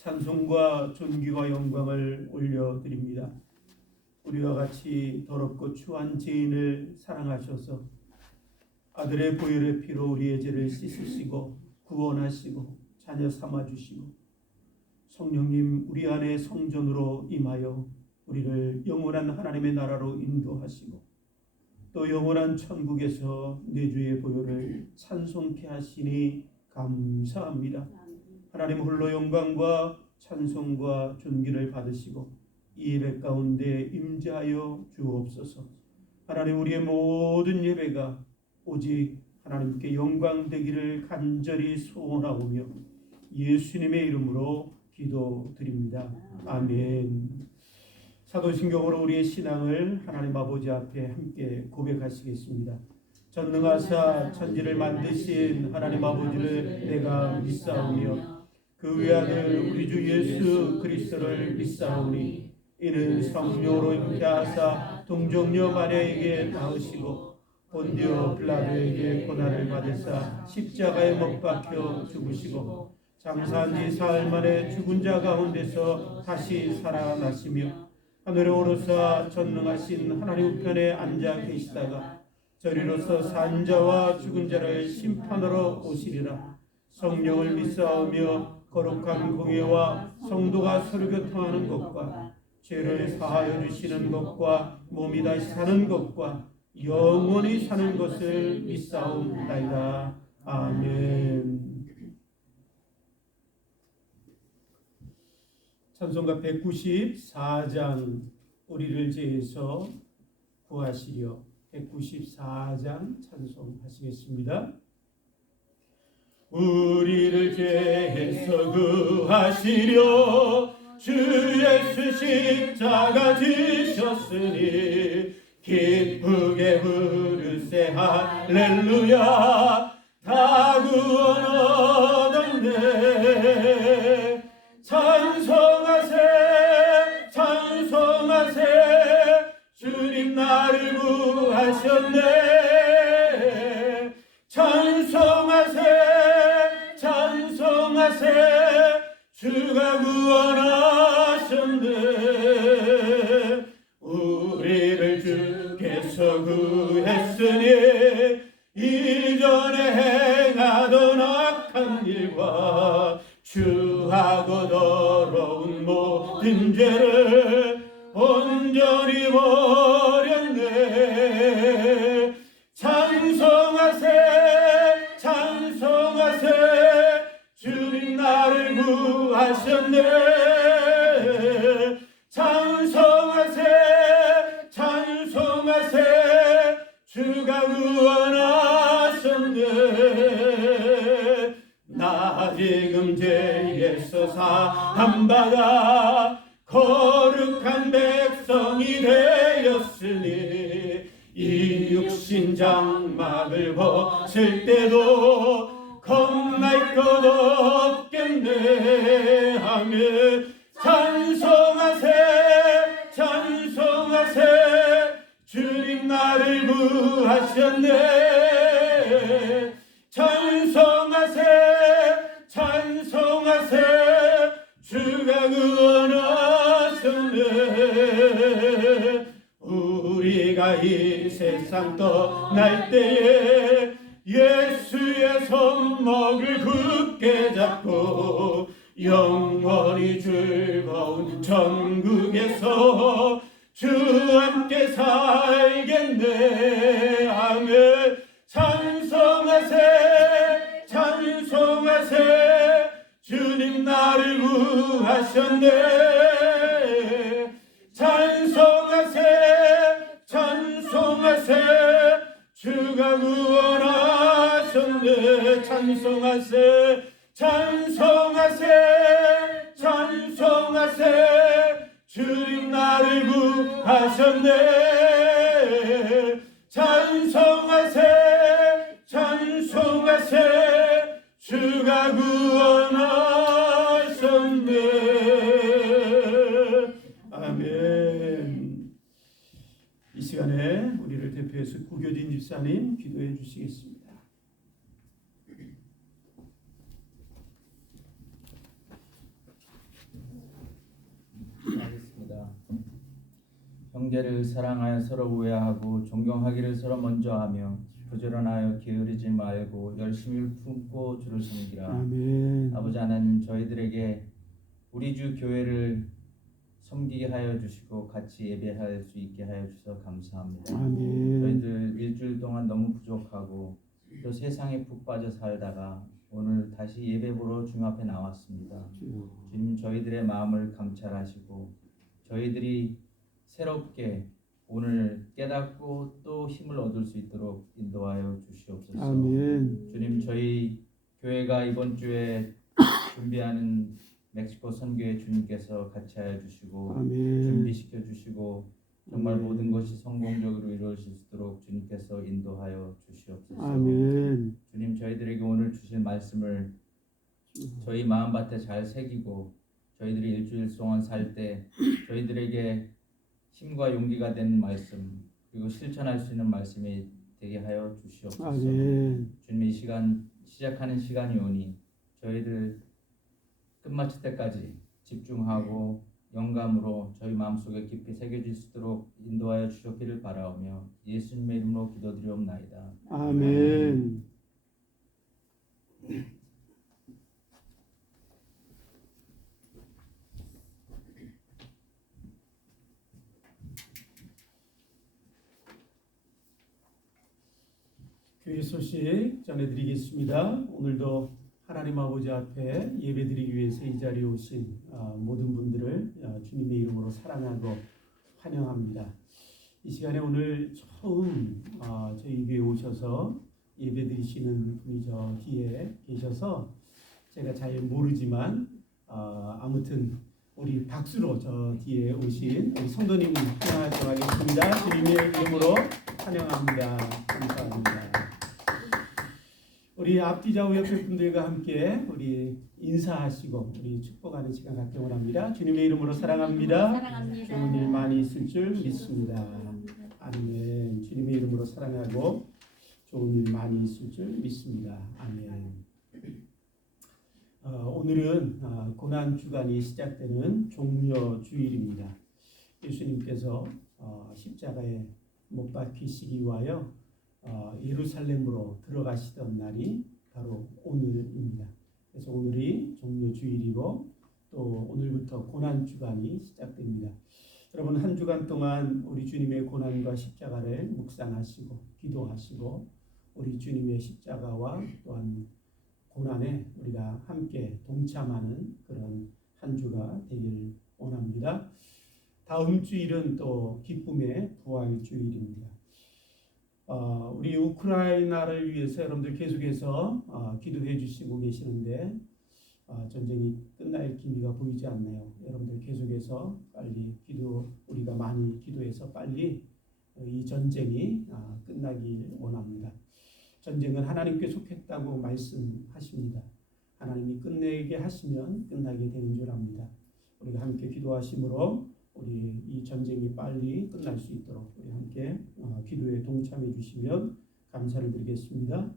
찬송과 존귀와 영광을 올려드립니다. 우리와 같이 더럽고 추한 죄인을 사랑하셔서 아들의 보혈의 피로 우리의 죄를 씻으시고 구원하시고 자녀 삼아주시고 성령님 우리 안에 성전으로 임하여 우리를 영원한 하나님의 나라로 인도하시고 또 영원한 천국에서 내주의 보혈을 찬송케 하시니 감사합니다. 하나님 홀로 영광과 찬송과 존귀를 받으시고 이 예배 가운데 임재하여 주옵소서. 하나님 우리의 모든 예배가 오직 하나님께 영광 되기를 간절히 소원하오며 예수님의 이름으로 기도드립니다. 아멘. 사도신경으로 우리의 신앙을 하나님 아버지 앞에 함께 고백하시겠습니다. 전능하사 천지를 만드신 하나님 아버지를 내가 믿사오며 그 외아들 우리 주 예수 그리스도를 믿사오니 이는 성령으로 잉태하사 동정녀 마리아에게 낳으시고 본디오 빌라도에게 고난을 받으사 십자가에 못 박혀 죽으시고 장사한 지 사흘 만에 죽은 자 가운데서 다시 살아나시며 하늘에 오르사 전능하신 하나님 우편에 앉아 계시다가 저리로서 산 자와 죽은 자를 심판하러 오시리라. 성령을 믿사오며 거룩한 공예와 성도가 서로 교통하는 것과 죄를 사하여 주시는 것과 몸이 다시 사는 것과 영원히 사는 것을 믿사옵나이다. 아멘. 찬송가 194장 우리를 죄에서 구하시려 194장 찬송하시겠습니다. 우리를 죄에서 구하시려 주 예수 십자가 지셨으니 기쁘게 부르세 할렐루야 다 구원 얻었네. 찬송하세 찬송하세 주님 나를 구하셨네. 찬송하세 찬송하세 주가 구원하셨네. 우리를 주께서 구했으니 이전에 행하던 악한 일과 추하고 더러운 모든 죄를 온전히 버렸네. 찬송하세 찬송하세 주님 나를 구하셨네. 찬송하세 찬송하세 주가 구원하셨네. 나 지금 죄에서 사함받아 거룩한 백성이 되었으니 이 육신 장막을 벗을 때도 겁날 것 없겠네 하며 찬송하세 찬송하세 주님 나를 구하셨네. 찬송하세 찬송하세 주가 구원하셨네. 우리가 이 세상 떠날 때에 예수의 손목을 굳게 잡고 영원히 즐거운 천국에서 주 함께 살겠네 하며 찬송하세 찬송하세 주님 나를 구하셨네. 찬송하세 찬송하세 주가 구원하셨네. 찬송하세 찬송하세 찬송하세 주님 나를 구하셨네. 찬송하세 찬송하세 주가 구원하셨네. 아멘. 이 시간에 우리를 대표해서 구교진 집사님 기도해 주시겠습니다. 형제를 사랑하여 서로 우애하고 존경하기를 서로 먼저 하며 부지런하여 게으르지 말고 열심히 품고 주를 섬기라. 아멘. 아버지 하나님, 저희들에게 우리 주 교회를 섬기게 하여 주시고 같이 예배할 수 있게 하여 주셔서 감사합니다. 아멘. 저희들 일주일 동안 너무 부족하고 또 세상에 푹 빠져 살다가 오늘 다시 예배 보러 주님 앞에 나왔습니다. 주님, 저희들의 마음을 감찰하시고 저희들이 새롭게 오늘 깨닫고 또 힘을 얻을 수 있도록 인도하여 주시옵소서. 아멘. 주님, 저희 교회가 이번 주에 준비하는 멕시코 선교회 주님께서 같이 하여 주시고 아멘. 준비시켜 주시고 정말 모든 것이 성공적으로 이루어질 수 있도록 주님께서 인도하여 주시옵소서. 아멘. 주님, 저희들에게 오늘 주실 말씀을 저희 마음밭에 잘 새기고 저희들이 일주일 동안 살 때 저희들에게 힘과 용기가 되는 말씀, 그리고 실천할 수 있는 말씀이 되게 하여 주시옵소서. 아멘. 주님, 이 시간 시작하는 시간이 오니 저희들 끝마칠 때까지 집중하고 영감으로 저희 마음속에 깊이 새겨질 수 있도록 인도하여 주셨기를 바라오며 예수님의 이름으로 기도드리옵나이다. 아멘. 교회 소식 전해드리겠습니다. 오늘도 하나님 아버지 앞에 예배드리기 위해서 이 자리에 오신 모든 분들을 주님의 이름으로 사랑하고 환영합니다. 이 시간에 오늘 처음 저희 교회에 오셔서 예배드리시는 분이 저 뒤에 계셔서 제가 잘 모르지만 아무튼 우리 박수로 저 뒤에 오신 우리 성도님 환영하도록 하겠습니다. 주님의 이름으로 환영합니다. 감사합니다. 우리 앞뒤 좌우 옆에 분들과 함께 우리 인사하시고 우리 축복하는 시간 갖기 원합니다. 주님의 이름으로 사랑합니다. 사랑합니다. 좋은 일 많이 있을 줄 믿습니다. 아멘. 주님의 이름으로 사랑하고 좋은 일 많이 있을 줄 믿습니다. 아멘. 오늘은 고난 주간이 시작되는 종려 주일입니다. 예수님께서 십자가에 못 박히시기 위하여 예루살렘으로 들어가시던 날이 바로 오늘입니다. 그래서 오늘이 종려 주일이고 또 오늘부터 고난 주간이 시작됩니다. 여러분, 한 주간 동안 우리 주님의 고난과 십자가를 묵상하시고 기도하시고 우리 주님의 십자가와 또한 고난에 우리가 함께 동참하는 그런 한 주가 되길 원합니다. 다음 주일은 또 기쁨의 부활 주일입니다. 우리 우크라이나를 위해서 여러분들 계속해서 기도해 주시고 계시는데 전쟁이 끝날 기미가 보이지 않네요. 여러분들 계속해서 빨리 우리가 많이 기도해서 빨리 이 전쟁이 끝나길 원합니다. 전쟁은 하나님께 속했다고 말씀하십니다. 하나님이 끝내게 하시면 끝나게 되는 줄 압니다. 우리가 함께 기도하심으로 우리 이 전쟁이 빨리 끝날 수 있도록 우리 함께 기도에 동참해 주시면 감사를 드리겠습니다.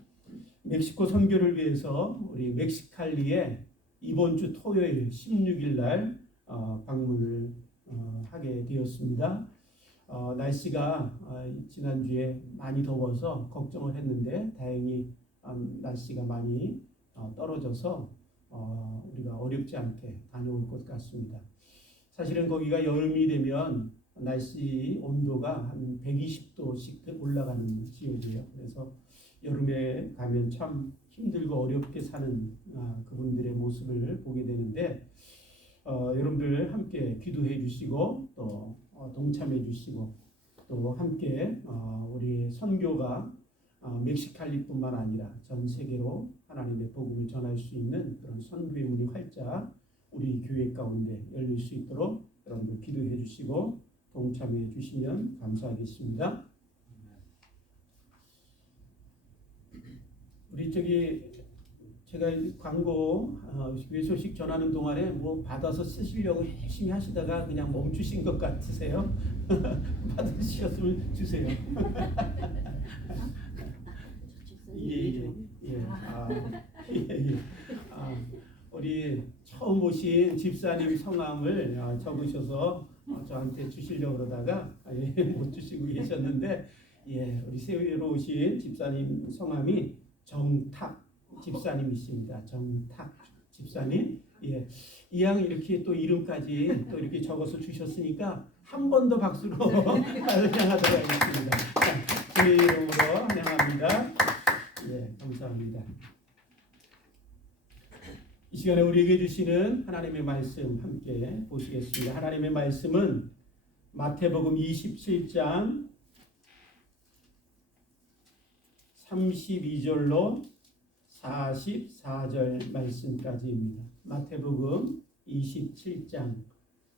멕시코 선교를 위해서 우리 멕시칼리에 이번 주 토요일 16일 날 방문을 하게 되었습니다. 날씨가 지난주에 많이 더워서 걱정을 했는데 다행히 날씨가 많이 떨어져서 우리가 어렵지 않게 다녀올 것 같습니다. 사실은 거기가 여름이 되면 날씨 온도가 한 120도씩 올라가는 지역이에요. 그래서 여름에 가면 참 힘들고 어렵게 사는 그분들의 모습을 보게 되는데 여러분들 함께 기도해 주시고 또 동참해 주시고 또 함께 우리 선교가 멕시칼리뿐만 아니라 전 세계로 하나님의 복음을 전할 수 있는 그런 선교의 문이 활짝 우리 교회 가운데 열릴 수 있도록 여러분들 기도해 주시고 동참해 주시면 감사하겠습니다. 우리 제가 광고 교회 소식 전하는 동안에 뭐 받아서 쓰시려고 열심히 하시다가 그냥 멈추신 것 같으세요? 받으셨으면 주세요. 예. 우리 처음 오신 집사님 성함을 적으셔서 저한테 주시려고 그러다가 못 주시고 계셨는데 우리 새로 오신 집사님 성함이 정탁 집사님이십니다. 정탁 집사님. 이왕 이렇게 또 이름까지 또 이렇게 적어서 주셨으니까 한 번 더 박수로 환영하도록 하겠습니다. 제 이름으로 환영합니다. 감사합니다. 이 시간에 우리에게 주시는 하나님의 말씀 함께 보시겠습니다. 하나님의 말씀은 마태복음 27장 32절로 44절 말씀까지입니다. 마태복음 27장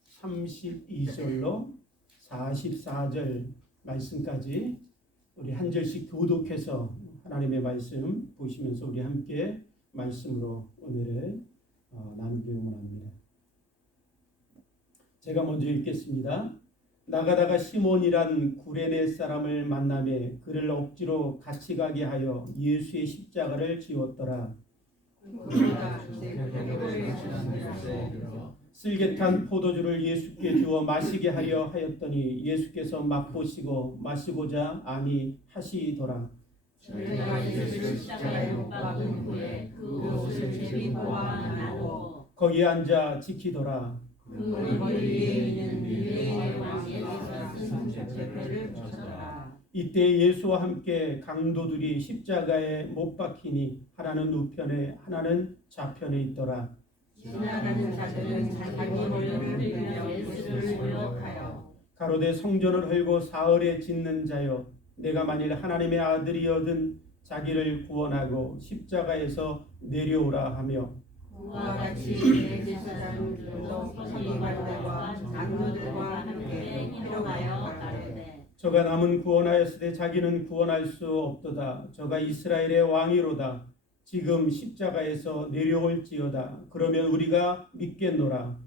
32절로 44절 말씀까지 우리 한 절씩 교독해서 하나님의 말씀 보시면서 우리 함께 말씀으로 오늘을 나누기를 원합니다. 제가 먼저 읽겠습니다. 나가다가 시몬이란 구레네 사람을 만나매 그를 억지로 같이 가게 하여 예수의 십자가를 지었더라. 쓸개탄 포도주를 예수께 주어 마시게 하려 하였더니 예수께서 맛보시고 마시고자 아니하시더라. 저희가 예수를 십자가에 못 박은 후에 그 옷을 제비 보아하고 거기에 앉아 지키더라. 그 머리 위에 있는 유대인의 왕에서 쓴 제패를 펴더라. 이때 예수와 함께 강도들이 십자가에 못 박히니 하나는 우편에 하나는 좌편에 있더라. 지나가는 자들은 자기 머리를 들며 예수를 모욕하여 가로되 성전을 헐고 사흘에 짓는 자여 내가 만일 하나님의 아들이여든 자기를 구원하고 십자가에서 내려오라 하며 그와 같이 대제사장들도 서기관들과 장로들과 함께 희롱하여 가로되 저가 남은 구원하였으되 자기는 구원할 수 없도다. 저가 이스라엘의 왕이로다. 지금 십자가에서 내려올지어다. 그러면 우리가 믿겠노라.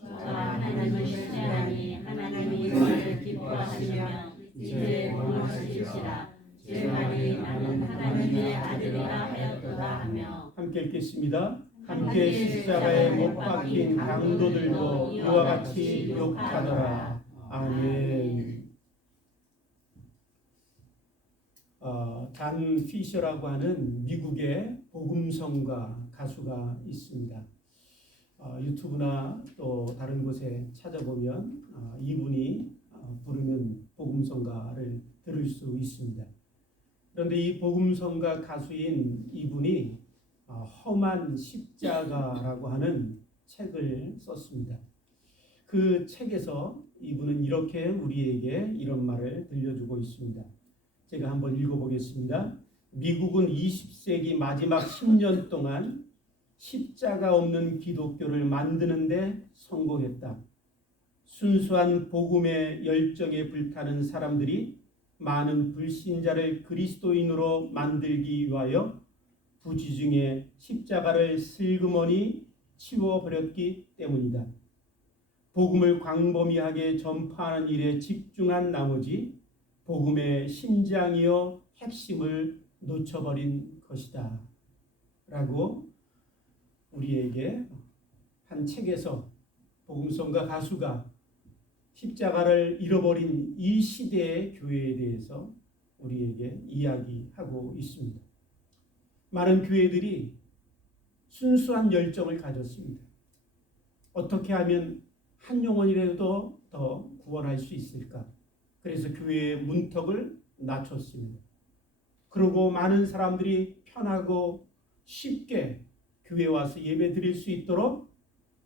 저가 하나님을 신뢰하니 하나님이 저를 기뻐하시며 이제 구원하실지라. 제 말이 나는 하나님의 아들이라 하였도다 하며 함께 읽겠습니다. 함께 십자가에 못 박힌 강도들도 이와 같이 욕하더라. 아멘. 단 피셔라고 하는 미국의 복음성가 가수가 있습니다. 유튜브나 또 다른 곳에 찾아보면 이분이 부르는 복음성가를 들을 수 있습니다. 그런데 이 복음성가 가수인 이분이 험한 십자가라고 하는 책을 썼습니다. 그 책에서 이분은 이렇게 우리에게 이런 말을 들려주고 있습니다. 제가 한번 읽어보겠습니다. 미국은 20세기 마지막 10년 동안 십자가 없는 기독교를 만드는 데 성공했다. 순수한 복음의 열정에 불타는 사람들이 많은 불신자를 그리스도인으로 만들기 위하여 부지중에 십자가를 슬그머니 치워버렸기 때문이다. 복음을 광범위하게 전파하는 일에 집중한 나머지 복음의 심장이요 핵심을 놓쳐버린 것이다. 라고 우리에게 한 책에서 복음성가 가수가 십자가를 잃어버린 이 시대의 교회에 대해서 우리에게 이야기하고 있습니다. 많은 교회들이 순수한 열정을 가졌습니다. 어떻게 하면 한 영혼이라도 더 구원할 수 있을까? 그래서 교회의 문턱을 낮췄습니다. 그리고 많은 사람들이 편하고 쉽게 교회에 와서 예배 드릴 수 있도록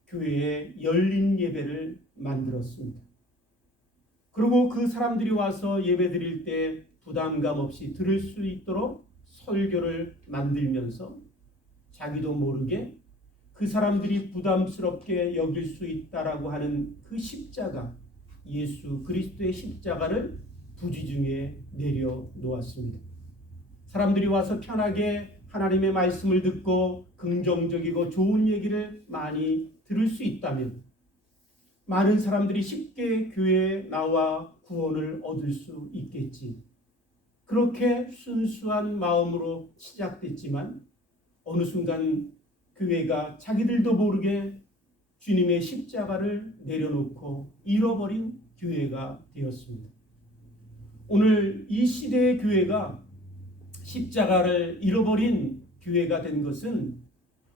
교회에 열린 예배를 만들었습니다. 그리고 그 사람들이 와서 예배 드릴 때 부담감 없이 들을 수 있도록 설교를 만들면서 자기도 모르게 그 사람들이 부담스럽게 여길 수 있다라고 하는 그 십자가, 예수 그리스도의 십자가를 부지중에 내려놓았습니다. 사람들이 와서 편하게 하나님의 말씀을 듣고 긍정적이고 좋은 얘기를 많이 들을 수 있다면 많은 사람들이 쉽게 교회에 나와 구원을 얻을 수 있겠지. 그렇게 순수한 마음으로 시작됐지만 어느 순간 교회가 자기들도 모르게 주님의 십자가를 내려놓고 잃어버린 교회가 되었습니다. 오늘 이 시대의 교회가 십자가를 잃어버린 교회가 된 것은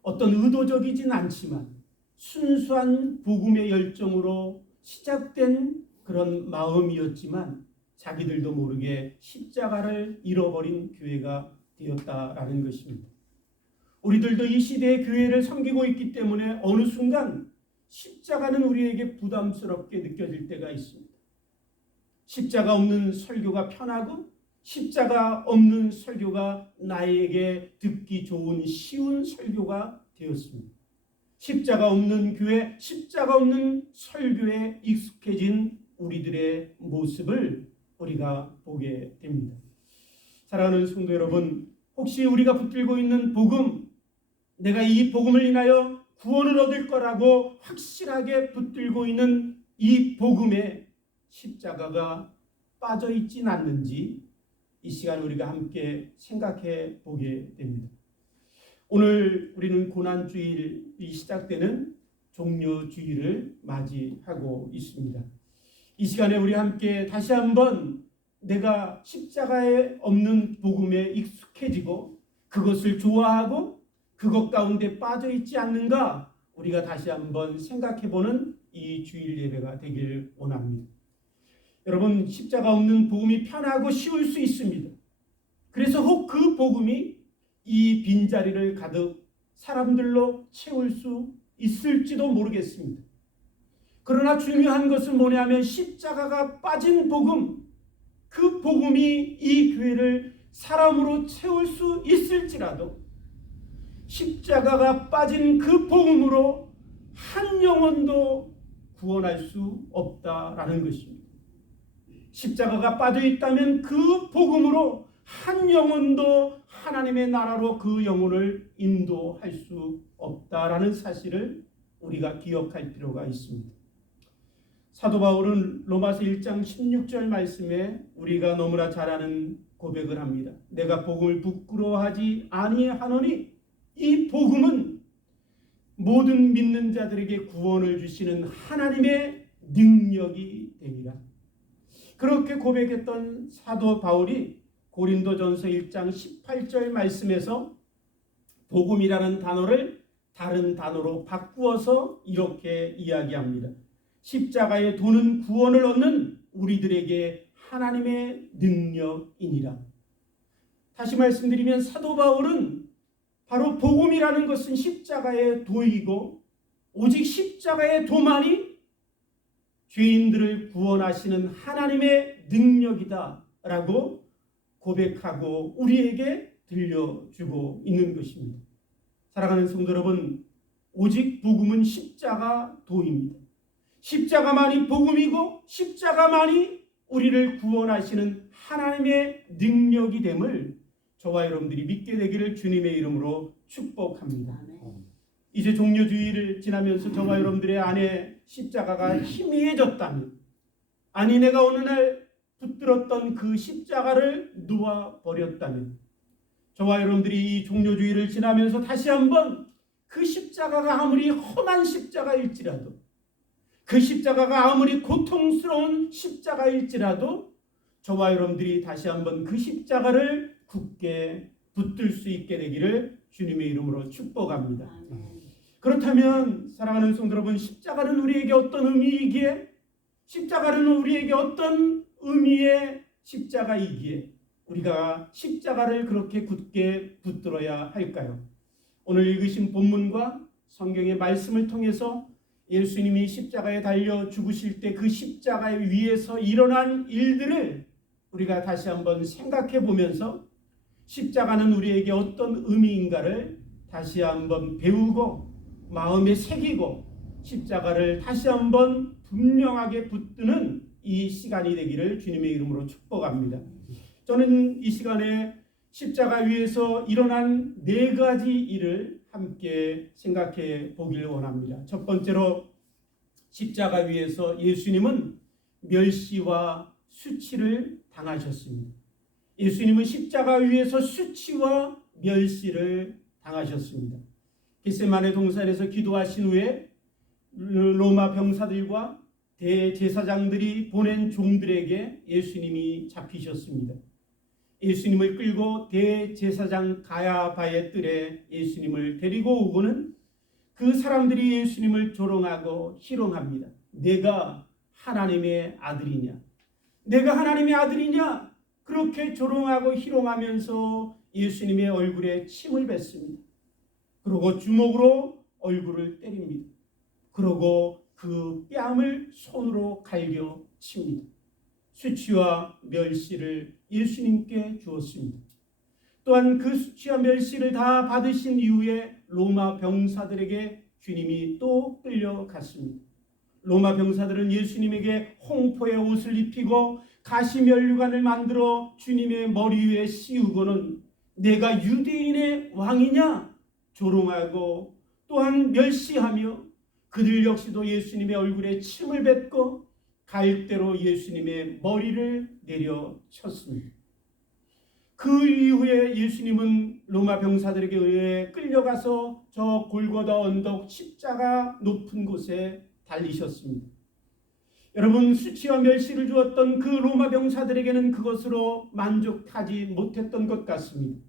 어떤 의도적이진 않지만 순수한 복음의 열정으로 시작된 그런 마음이었지만 자기들도 모르게 십자가를 잃어버린 교회가 되었다라는 것입니다. 우리들도 이 시대의 교회를 섬기고 있기 때문에 어느 순간 십자가는 우리에게 부담스럽게 느껴질 때가 있습니다. 십자가 없는 설교가 편하고 십자가 없는 설교가 나에게 듣기 좋은 쉬운 설교가 되었습니다. 십자가 없는 교회, 십자가 없는 설교에 익숙해진 우리들의 모습을 우리가 보게 됩니다. 사랑하는 성도 여러분, 혹시 우리가 붙들고 있는 복음, 내가 이 복음을 인하여 구원을 얻을 거라고 확실하게 붙들고 있는 이 복음에 십자가가 빠져 있진 않는지 이 시간 우리가 함께 생각해 보게 됩니다. 오늘 우리는 고난주일이 시작되는 종려주일을 맞이하고 있습니다. 이 시간에 우리 함께 다시 한번 내가 십자가에 없는 복음에 익숙해지고 그것을 좋아하고 그것 가운데 빠져 있지 않는가 우리가 다시 한번 생각해보는 이 주일 예배가 되길 원합니다. 여러분, 십자가 없는 복음이 편하고 쉬울 수 있습니다. 그래서 혹 그 복음이 이 빈자리를 가득 사람들로 채울 수 있을지도 모르겠습니다. 그러나 중요한 것은 뭐냐면 십자가가 빠진 복음, 그 복음이 이 교회를 사람으로 채울 수 있을지라도 십자가가 빠진 그 복음으로 한 영혼도 구원할 수 없다라는 것입니다. 십자가가 빠져 있다면 그 복음으로 한 영혼도 하나님의 나라로 그 영혼을 인도할 수 없다라는 사실을 우리가 기억할 필요가 있습니다. 사도 바울은 로마서 1장 16절 말씀에 우리가 너무나 잘 아는 고백을 합니다. 내가 복음을 부끄러워하지 아니하노니 이 복음은 모든 믿는 자들에게 구원을 주시는 하나님의 능력이 됨이라. 그렇게 고백했던 사도 바울이 고린도전서 1장 18절 말씀에서 복음이라는 단어를 다른 단어로 바꾸어서 이렇게 이야기합니다. 십자가에 도는 구원을 얻는 우리들에게 하나님의 능력이니라. 다시 말씀드리면 사도 바울은 바로 복음이라는 것은 십자가의 도이고 오직 십자가의 도만이 죄인들을 구원하시는 하나님의 능력이다라고 고백하고 우리에게 들려주고 있는 것입니다. 사랑하는 성도 여러분, 오직 복음은 십자가 도입니다. 십자가만이 복음이고 십자가만이 우리를 구원하시는 하나님의 능력이 됨을 저와 여러분들이 믿게 되기를 주님의 이름으로 축복합니다. 이제 종려주의를 지나면서 저와 여러분들의 안에 십자가가 희미해졌다면, 아니 내가 어느 날 붙들었던 그 십자가를 놓아버렸다면, 저와 여러분들이 이 종려주의를 지나면서 다시 한번 그 십자가가 아무리 험한 십자가일지라도, 그 십자가가 아무리 고통스러운 십자가일지라도 저와 여러분들이 다시 한번 그 십자가를 굳게 붙들 수 있게 되기를 주님의 이름으로 축복합니다. 그렇다면 사랑하는 성도 여러분, 십자가는 우리에게 어떤 의미이기에, 십자가는 우리에게 어떤 의미의 십자가이기에 우리가 십자가를 그렇게 굳게 붙들어야 할까요? 오늘 읽으신 본문과 성경의 말씀을 통해서 예수님이 십자가에 달려 죽으실 때 그 십자가 위에서 일어난 일들을 우리가 다시 한번 생각해 보면서 십자가는 우리에게 어떤 의미인가를 다시 한번 배우고 마음에 새기고 십자가를 다시 한번 분명하게 붙드는 이 시간이 되기를 주님의 이름으로 축복합니다. 저는 이 시간에 십자가 위에서 일어난 4가지 일을 함께 생각해 보기를 원합니다. 첫 번째로 십자가 위에서 예수님은 멸시와 수치를 당하셨습니다. 예수님은 십자가 위에서 수치와 멸시를 당하셨습니다. 겟세마네 동산에서 기도하신 후에 로마 병사들과 대제사장들이 보낸 종들에게 예수님이 잡히셨습니다. 예수님을 끌고 대제사장 가야바의 뜰에 예수님을 데리고 오고는 그 사람들이 예수님을 조롱하고 희롱합니다. 내가 하나님의 아들이냐? 내가 하나님의 아들이냐? 그렇게 조롱하고 희롱하면서 예수님의 얼굴에 침을 뱉습니다. 그리고 주먹으로 얼굴을 때립니다. 그리고 그 뺨을 손으로 갈겨 칩니다. 수치와 멸시를 예수님께 주었습니다. 또한 그 수치와 멸시를 다 받으신 이후에 로마 병사들에게 주님이 또 끌려갔습니다. 로마 병사들은 예수님에게 홍포의 옷을 입히고 가시면류관을 만들어 주님의 머리 위에 씌우고는 내가 유대인의 왕이냐 조롱하고 또한 멸시하며 그들 역시도 예수님의 얼굴에 침을 뱉고 갈대로 예수님의 머리를 내려쳤습니다. 그 이후에 예수님은 로마 병사들에게 의해 끌려가서 저 골고다 언덕 십자가 높은 곳에 달리셨습니다. 여러분, 수치와 멸시를 주었던 그 로마 병사들에게는 그것으로 만족하지 못했던 것 같습니다.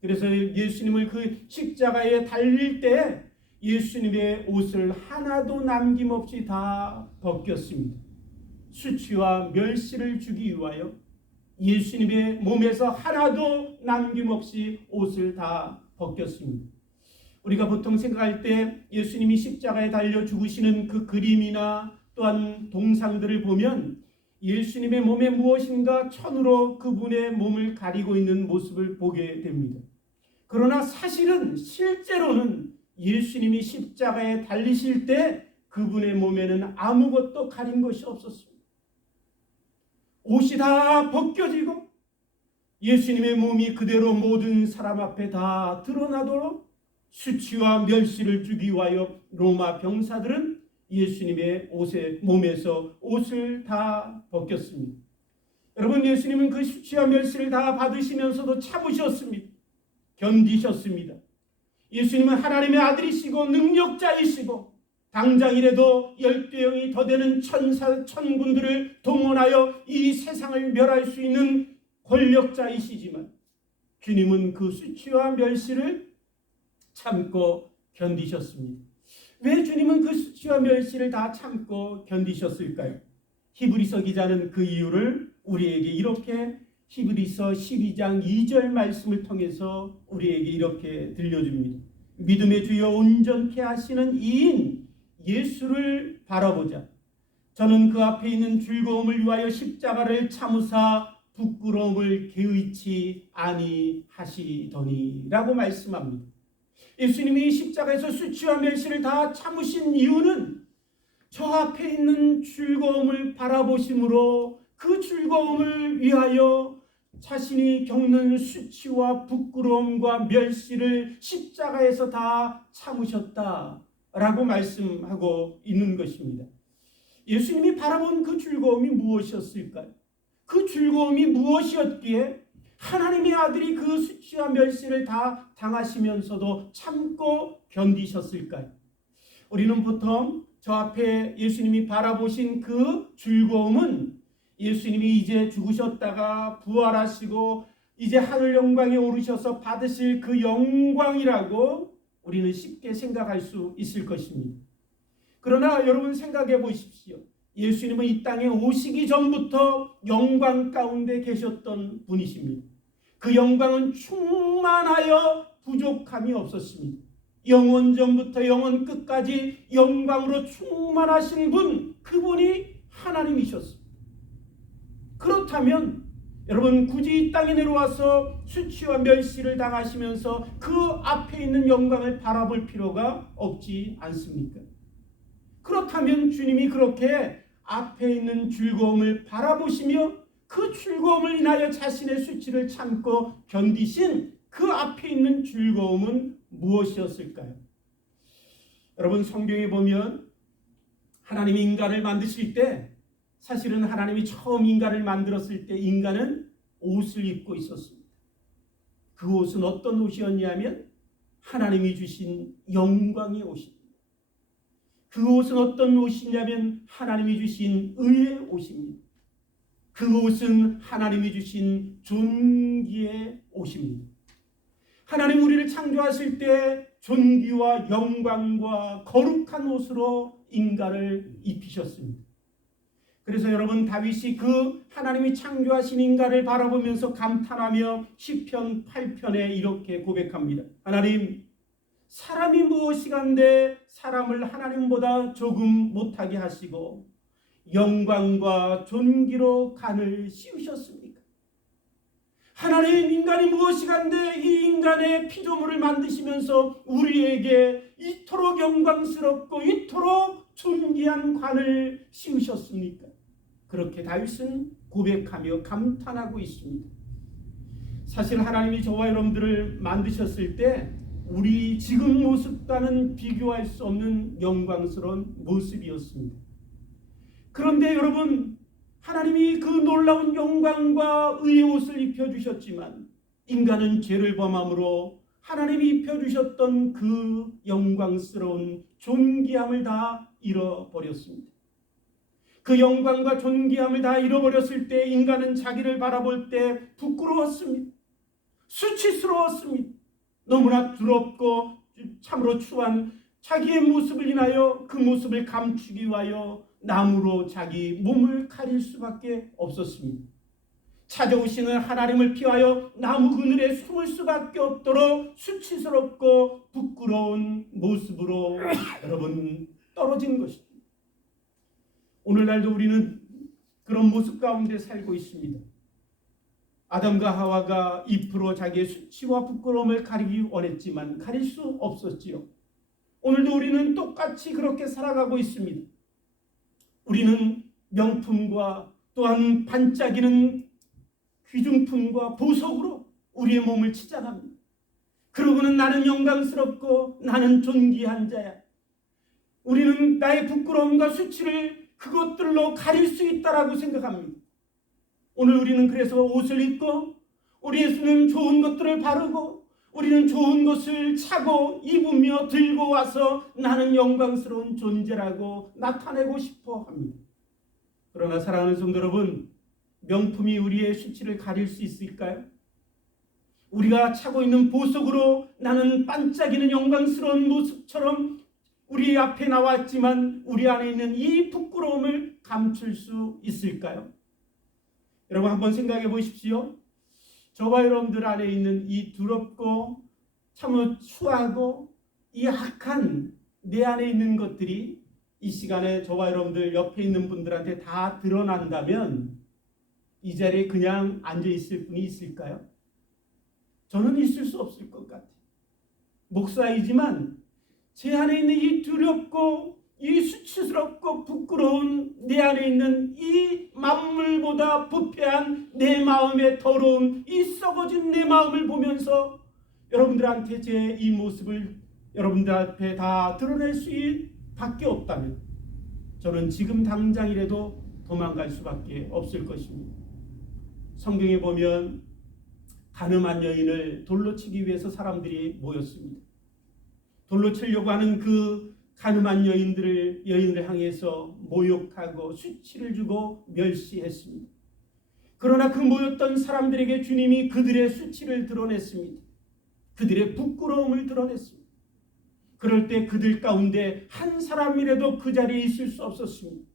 그래서 예수님을 그 십자가에 달릴 때 예수님의 옷을 하나도 남김없이 다 벗겼습니다. 수치와 멸시를 주기 위하여 예수님의 몸에서 하나도 남김없이 옷을 다 벗겼습니다. 우리가 보통 생각할 때 예수님이 십자가에 달려 죽으시는 그 그림이나 또한 동상들을 보면 예수님의 몸에 무엇인가 천으로 그분의 몸을 가리고 있는 모습을 보게 됩니다. 그러나 사실은 실제로는 예수님이 십자가에 달리실 때 그분의 몸에는 아무것도 가린 것이 없었습니다. 옷이 다 벗겨지고 예수님의 몸이 그대로 모든 사람 앞에 다 드러나도록 수치와 멸시를 주기 위하여 로마 병사들은 예수님의 몸에서 옷을 다 벗겼습니다. 여러분, 예수님은 그 수치와 멸시를 다 받으시면서도 참으셨습니다. 견디셨습니다. 예수님은 하나님의 아들이시고 능력자이시고 당장이라도 10대형이 더 되는 천군들을 동원하여 이 세상을 멸할 수 있는 권력자이시지만 주님은 그 수치와 멸시를 참고 견디셨습니다. 왜 주님은 그 수치와 멸시를 다 참고 견디셨을까요? 히브리서 기자는 그 이유를 우리에게 이렇게 히브리서 12장 2절 말씀을 통해서 우리에게 이렇게 들려줍니다. 믿음의 주여 온전케 하시는 이인 예수를 바라보자. 저는 그 앞에 있는 즐거움을 위하여 십자가를 참으사 부끄러움을 개의치 아니하시더니 라고 말씀합니다. 예수님이 십자가에서 수치와 멸시를 다 참으신 이유는 저 앞에 있는 즐거움을 바라보심으로 그 즐거움을 위하여 자신이 겪는 수치와 부끄러움과 멸시를 십자가에서 다 참으셨다라고 말씀하고 있는 것입니다. 예수님이 바라본 그 즐거움이 무엇이었을까요? 그 즐거움이 무엇이었기에 하나님의 아들이 그 수치와 멸시를 다 당하시면서도 참고 견디셨을까요? 우리는 보통 저 앞에 예수님이 바라보신 그 즐거움은 예수님이 이제 죽으셨다가 부활하시고 이제 하늘 영광에 오르셔서 받으실 그 영광이라고 우리는 쉽게 생각할 수 있을 것입니다. 그러나 여러분 생각해 보십시오. 예수님은 이 땅에 오시기 전부터 영광 가운데 계셨던 분이십니다. 그 영광은 충만하여 부족함이 없었습니다. 영원 전부터 영원 끝까지 영광으로 충만하신 분, 그분이 하나님이셨습니다. 그렇다면 여러분 굳이 이 땅에 내려와서 수치와 멸시를 당하시면서 그 앞에 있는 영광을 바라볼 필요가 없지 않습니까? 그렇다면 주님이 그렇게 앞에 있는 즐거움을 바라보시며 그 즐거움을 인하여 자신의 수치를 참고 견디신 그 앞에 있는 즐거움은 무엇이었을까요? 여러분 성경에 보면 하나님이 인간을 만드실 때 사실은 하나님이 처음 인간을 만들었을 때 인간은 옷을 입고 있었습니다. 그 옷은 어떤 옷이었냐면 하나님이 주신 영광의 옷입니다. 그 옷은 어떤 옷이냐면 하나님이 주신 의의 옷입니다. 그 옷은 하나님이 주신 존귀의 옷입니다. 하나님 우리를 창조하실 때 존귀와 영광과 거룩한 옷으로 인간을 입히셨습니다. 그래서 여러분, 다윗이 그 하나님이 창조하신 인간을 바라보면서 감탄하며 시편 8편에 이렇게 고백합니다. 하나님, 사람이 무엇이간데 사람을 하나님보다 조금 못하게 하시고 영광과 존귀로 간을 씌우셨습니까? 하나님, 인간이 무엇이간데 이 인간의 피조물을 만드시면서 우리에게 이토록 영광스럽고 이토록 존귀한 관을 씌우셨습니까? 그렇게 다윗은 고백하며 감탄하고 있습니다. 사실 하나님이 저와 여러분들을 만드셨을 때 우리 지금 모습과는 비교할 수 없는 영광스러운 모습이었습니다. 그런데 여러분, 하나님이 그 놀라운 영광과 의의 옷을 입혀주셨지만 인간은 죄를 범함으로 하나님이 입혀주셨던 그 영광스러운 존귀함을 다 잃어버렸습니다. 그 영광과 존귀함을 다 잃어버렸을 때 인간은 자기를 바라볼 때 부끄러웠습니다. 수치스러웠습니다. 너무나 두렵고 참으로 추한 자기의 모습을 인하여 그 모습을 감추기 위하여 나무로 자기 몸을 가릴 수밖에 없었습니다. 찾아오시는 하나님을 피하여 나무 그늘에 숨을 수밖에 없도록 수치스럽고 부끄러운 모습으로 여러분 떨어진 것입니다. 오늘날도 우리는 그런 모습 가운데 살고 있습니다. 아담과 하와가 잎으로 자기의 수치와 부끄러움을 가리기 원했지만 가릴 수 없었지요. 오늘도 우리는 똑같이 그렇게 살아가고 있습니다. 우리는 명품과 또한 반짝이는 귀중품과 보석으로 우리의 몸을 치장합니다. 그러고는 나는 영광스럽고 나는 존귀한 자야. 우리는 나의 부끄러움과 수치를 그것들로 가릴 수 있다라고 생각합니다. 오늘 우리는 그래서 옷을 입고 우리의 좋은 것들을 바르고 우리는 좋은 것을 차고 입으며 들고 와서 나는 영광스러운 존재라고 나타내고 싶어 합니다. 그러나 사랑하는 성도 여러분, 명품이 우리의 수치를 가릴 수 있을까요? 우리가 차고 있는 보석으로 나는 반짝이는 영광스러운 모습처럼 우리 앞에 나왔지만 우리 안에 있는 이 부끄러움을 감출 수 있을까요? 여러분 한번 생각해 보십시오. 저와 여러분들 안에 있는 이 두렵고 참으로 추하고 이 악한 내 안에 있는 것들이 이 시간에 저와 여러분들 옆에 있는 분들한테 다 드러난다면 이 자리에 그냥 앉아 있을 분이 있을까요? 저는 있을 수 없을 것 같아요. 목사이지만 제 안에 있는 이 두렵고 이 수치스럽고 부끄러운 내 안에 있는 이 만물보다 부패한 내 마음의 더러움, 이 썩어진 내 마음을 보면서 여러분들한테 제 이 모습을 여러분들 앞에 다 드러낼 수밖에 없다면 저는 지금 당장이라도 도망갈 수밖에 없을 것입니다. 성경에 보면 가늠한 여인을 돌로 치기 위해서 사람들이 모였습니다. 돌로 치려고 하는 그 가늠한 여인들을 향해서 모욕하고 수치를 주고 멸시했습니다. 그러나 그 모였던 사람들에게 주님이 그들의 수치를 드러냈습니다. 그들의 부끄러움을 드러냈습니다. 그럴 때 그들 가운데 한 사람이라도 그 자리에 있을 수 없었습니다.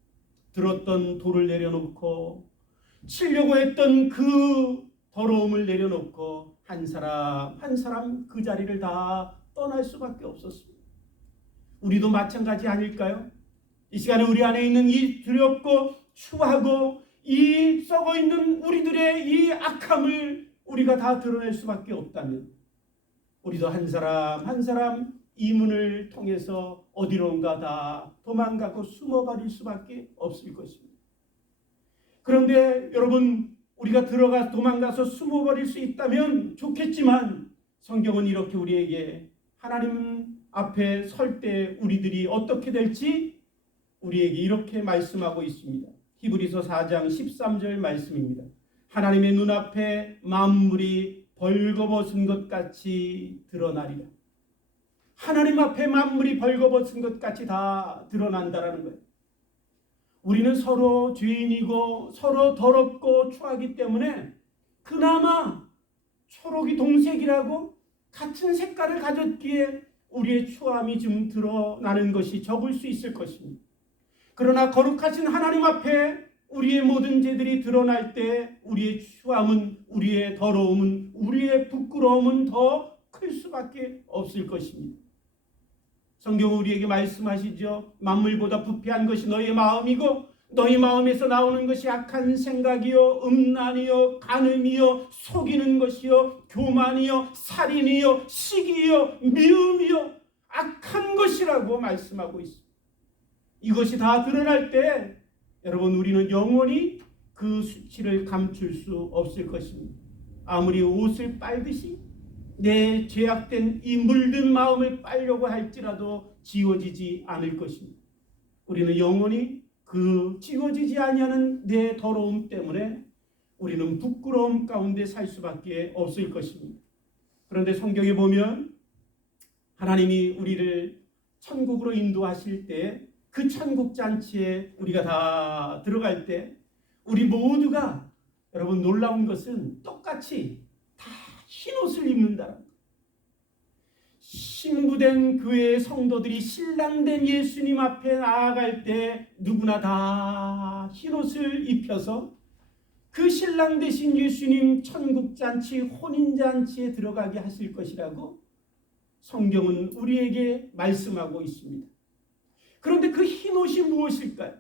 들었던 돌을 내려놓고 치려고 했던 그 더러움을 내려놓고 한 사람 한 사람 그 자리를 다 떠날 수밖에 없었습니다. 우리도 마찬가지 아닐까요? 이 시간에 우리 안에 있는 이 두렵고 추하고 이 썩어있는 우리들의 이 악함을 우리가 다 드러낼 수밖에 없다면 우리도 한 사람 한 사람 이 문을 통해서 어디론가 다 도망가고 숨어버릴 수밖에 없을 것입니다. 그런데 여러분, 우리가 도망가서 숨어버릴 수 있다면 좋겠지만 성경은 이렇게 우리에게 하나님 앞에 설 때 우리들이 어떻게 될지 우리에게 이렇게 말씀하고 있습니다. 히브리서 4장 13절 말씀입니다. 하나님의 눈앞에 만물이 벌거벗은 것 같이 드러나리라. 하나님 앞에 만물이 벌거벗은 것 같이 다 드러난다라는 거예요. 우리는 서로 죄인이고 서로 더럽고 추하기 때문에 그나마 초록이 동색이라고 같은 색깔을 가졌기에 우리의 추함이 좀 드러나는 것이 적을 수 있을 것입니다. 그러나 거룩하신 하나님 앞에 우리의 모든 죄들이 드러날 때 우리의 추함은, 우리의 더러움은, 우리의 부끄러움은 더 클 수밖에 없을 것입니다. 성경은 우리에게 말씀하시죠. 만물보다 부패한 것이 너희 마음이고 너희 마음에서 나오는 것이 악한 생각이요, 음란이요, 간음이요, 속이는 것이요, 교만이요, 살인이요, 시기요, 미움이요, 악한 것이라고 말씀하고 있습니다. 이것이 다 드러날 때 여러분, 우리는 영원히 그 수치를 감출 수 없을 것입니다. 아무리 옷을 빨듯이 내 죄악된 이 물든 마음을 빨려고 할지라도 지워지지 않을 것입니다. 우리는 영원히 그 지워지지 아니하는 내 더러움 때문에 우리는 부끄러움 가운데 살 수밖에 없을 것입니다. 그런데 성경에 보면 하나님이 우리를 천국으로 인도하실 때 그 천국 잔치에 우리가 다 들어갈 때 우리 모두가, 여러분, 놀라운 것은 똑같이 다 흰옷을 입는다. 신부된 교회의 성도들이 신랑된 예수님 앞에 나아갈 때 누구나 다 흰옷을 입혀서 그 신랑 되신 예수님 천국잔치, 혼인잔치에 들어가게 하실 것이라고 성경은 우리에게 말씀하고 있습니다. 그런데 그 흰옷이 무엇일까요?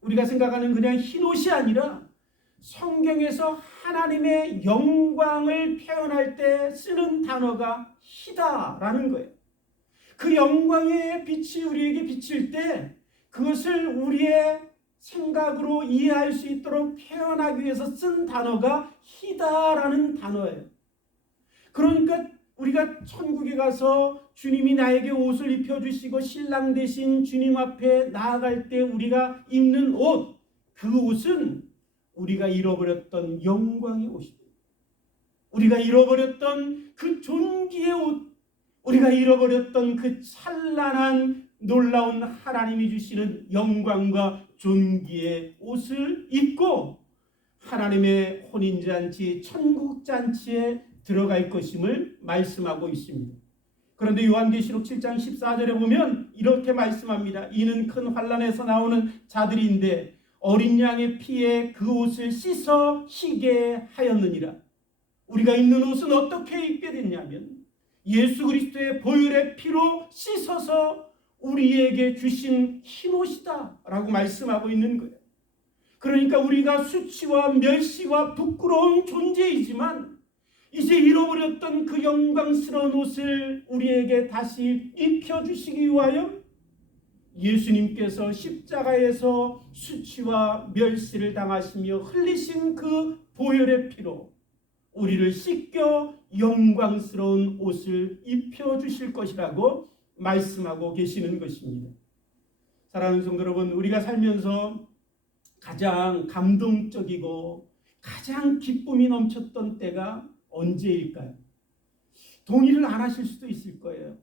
우리가 생각하는 그냥 흰옷이 아니라 성경에서 하나님의 영광을 표현할 때 쓰는 단어가 희다라는 거예요. 그 영광의 빛이 우리에게 비칠 때 그것을 우리의 생각으로 이해할 수 있도록 표현하기 위해서 쓴 단어가 희다라는 단어예요. 그러니까 우리가 천국에 가서 주님이 나에게 옷을 입혀주시고 신랑 되신 주님 앞에 나아갈 때 우리가 입는 옷, 그 옷은 우리가 잃어버렸던 영광의 옷입니다. 우리가 잃어버렸던 그 존귀의 옷, 우리가 잃어버렸던 그 찬란한 놀라운 하나님이 주시는 영광과 존귀의 옷을 입고 하나님의 혼인잔치, 천국잔치에 들어갈 것임을 말씀하고 있습니다. 그런데 요한계시록 7장 14절에 보면 이렇게 말씀합니다. 이는 큰 환난에서 나오는 자들인데 어린 양의 피에 그 옷을 씻어 희게 하였느니라. 우리가 입는 옷은 어떻게 입게 됐냐면 예수 그리스도의 보혈의 피로 씻어서 우리에게 주신 흰옷이다 라고 말씀하고 있는 거예요. 그러니까 우리가 수치와 멸시와 부끄러운 존재이지만 이제 잃어버렸던 그 영광스러운 옷을 우리에게 다시 입혀주시기 위하여 예수님께서 십자가에서 수치와 멸시를 당하시며 흘리신 그 보혈의 피로 우리를 씻겨 영광스러운 옷을 입혀주실 것이라고 말씀하고 계시는 것입니다. 사랑하는 성도 여러분, 우리가 살면서 가장 감동적이고 가장 기쁨이 넘쳤던 때가 언제일까요? 동의를 안 하실 수도 있을 거예요.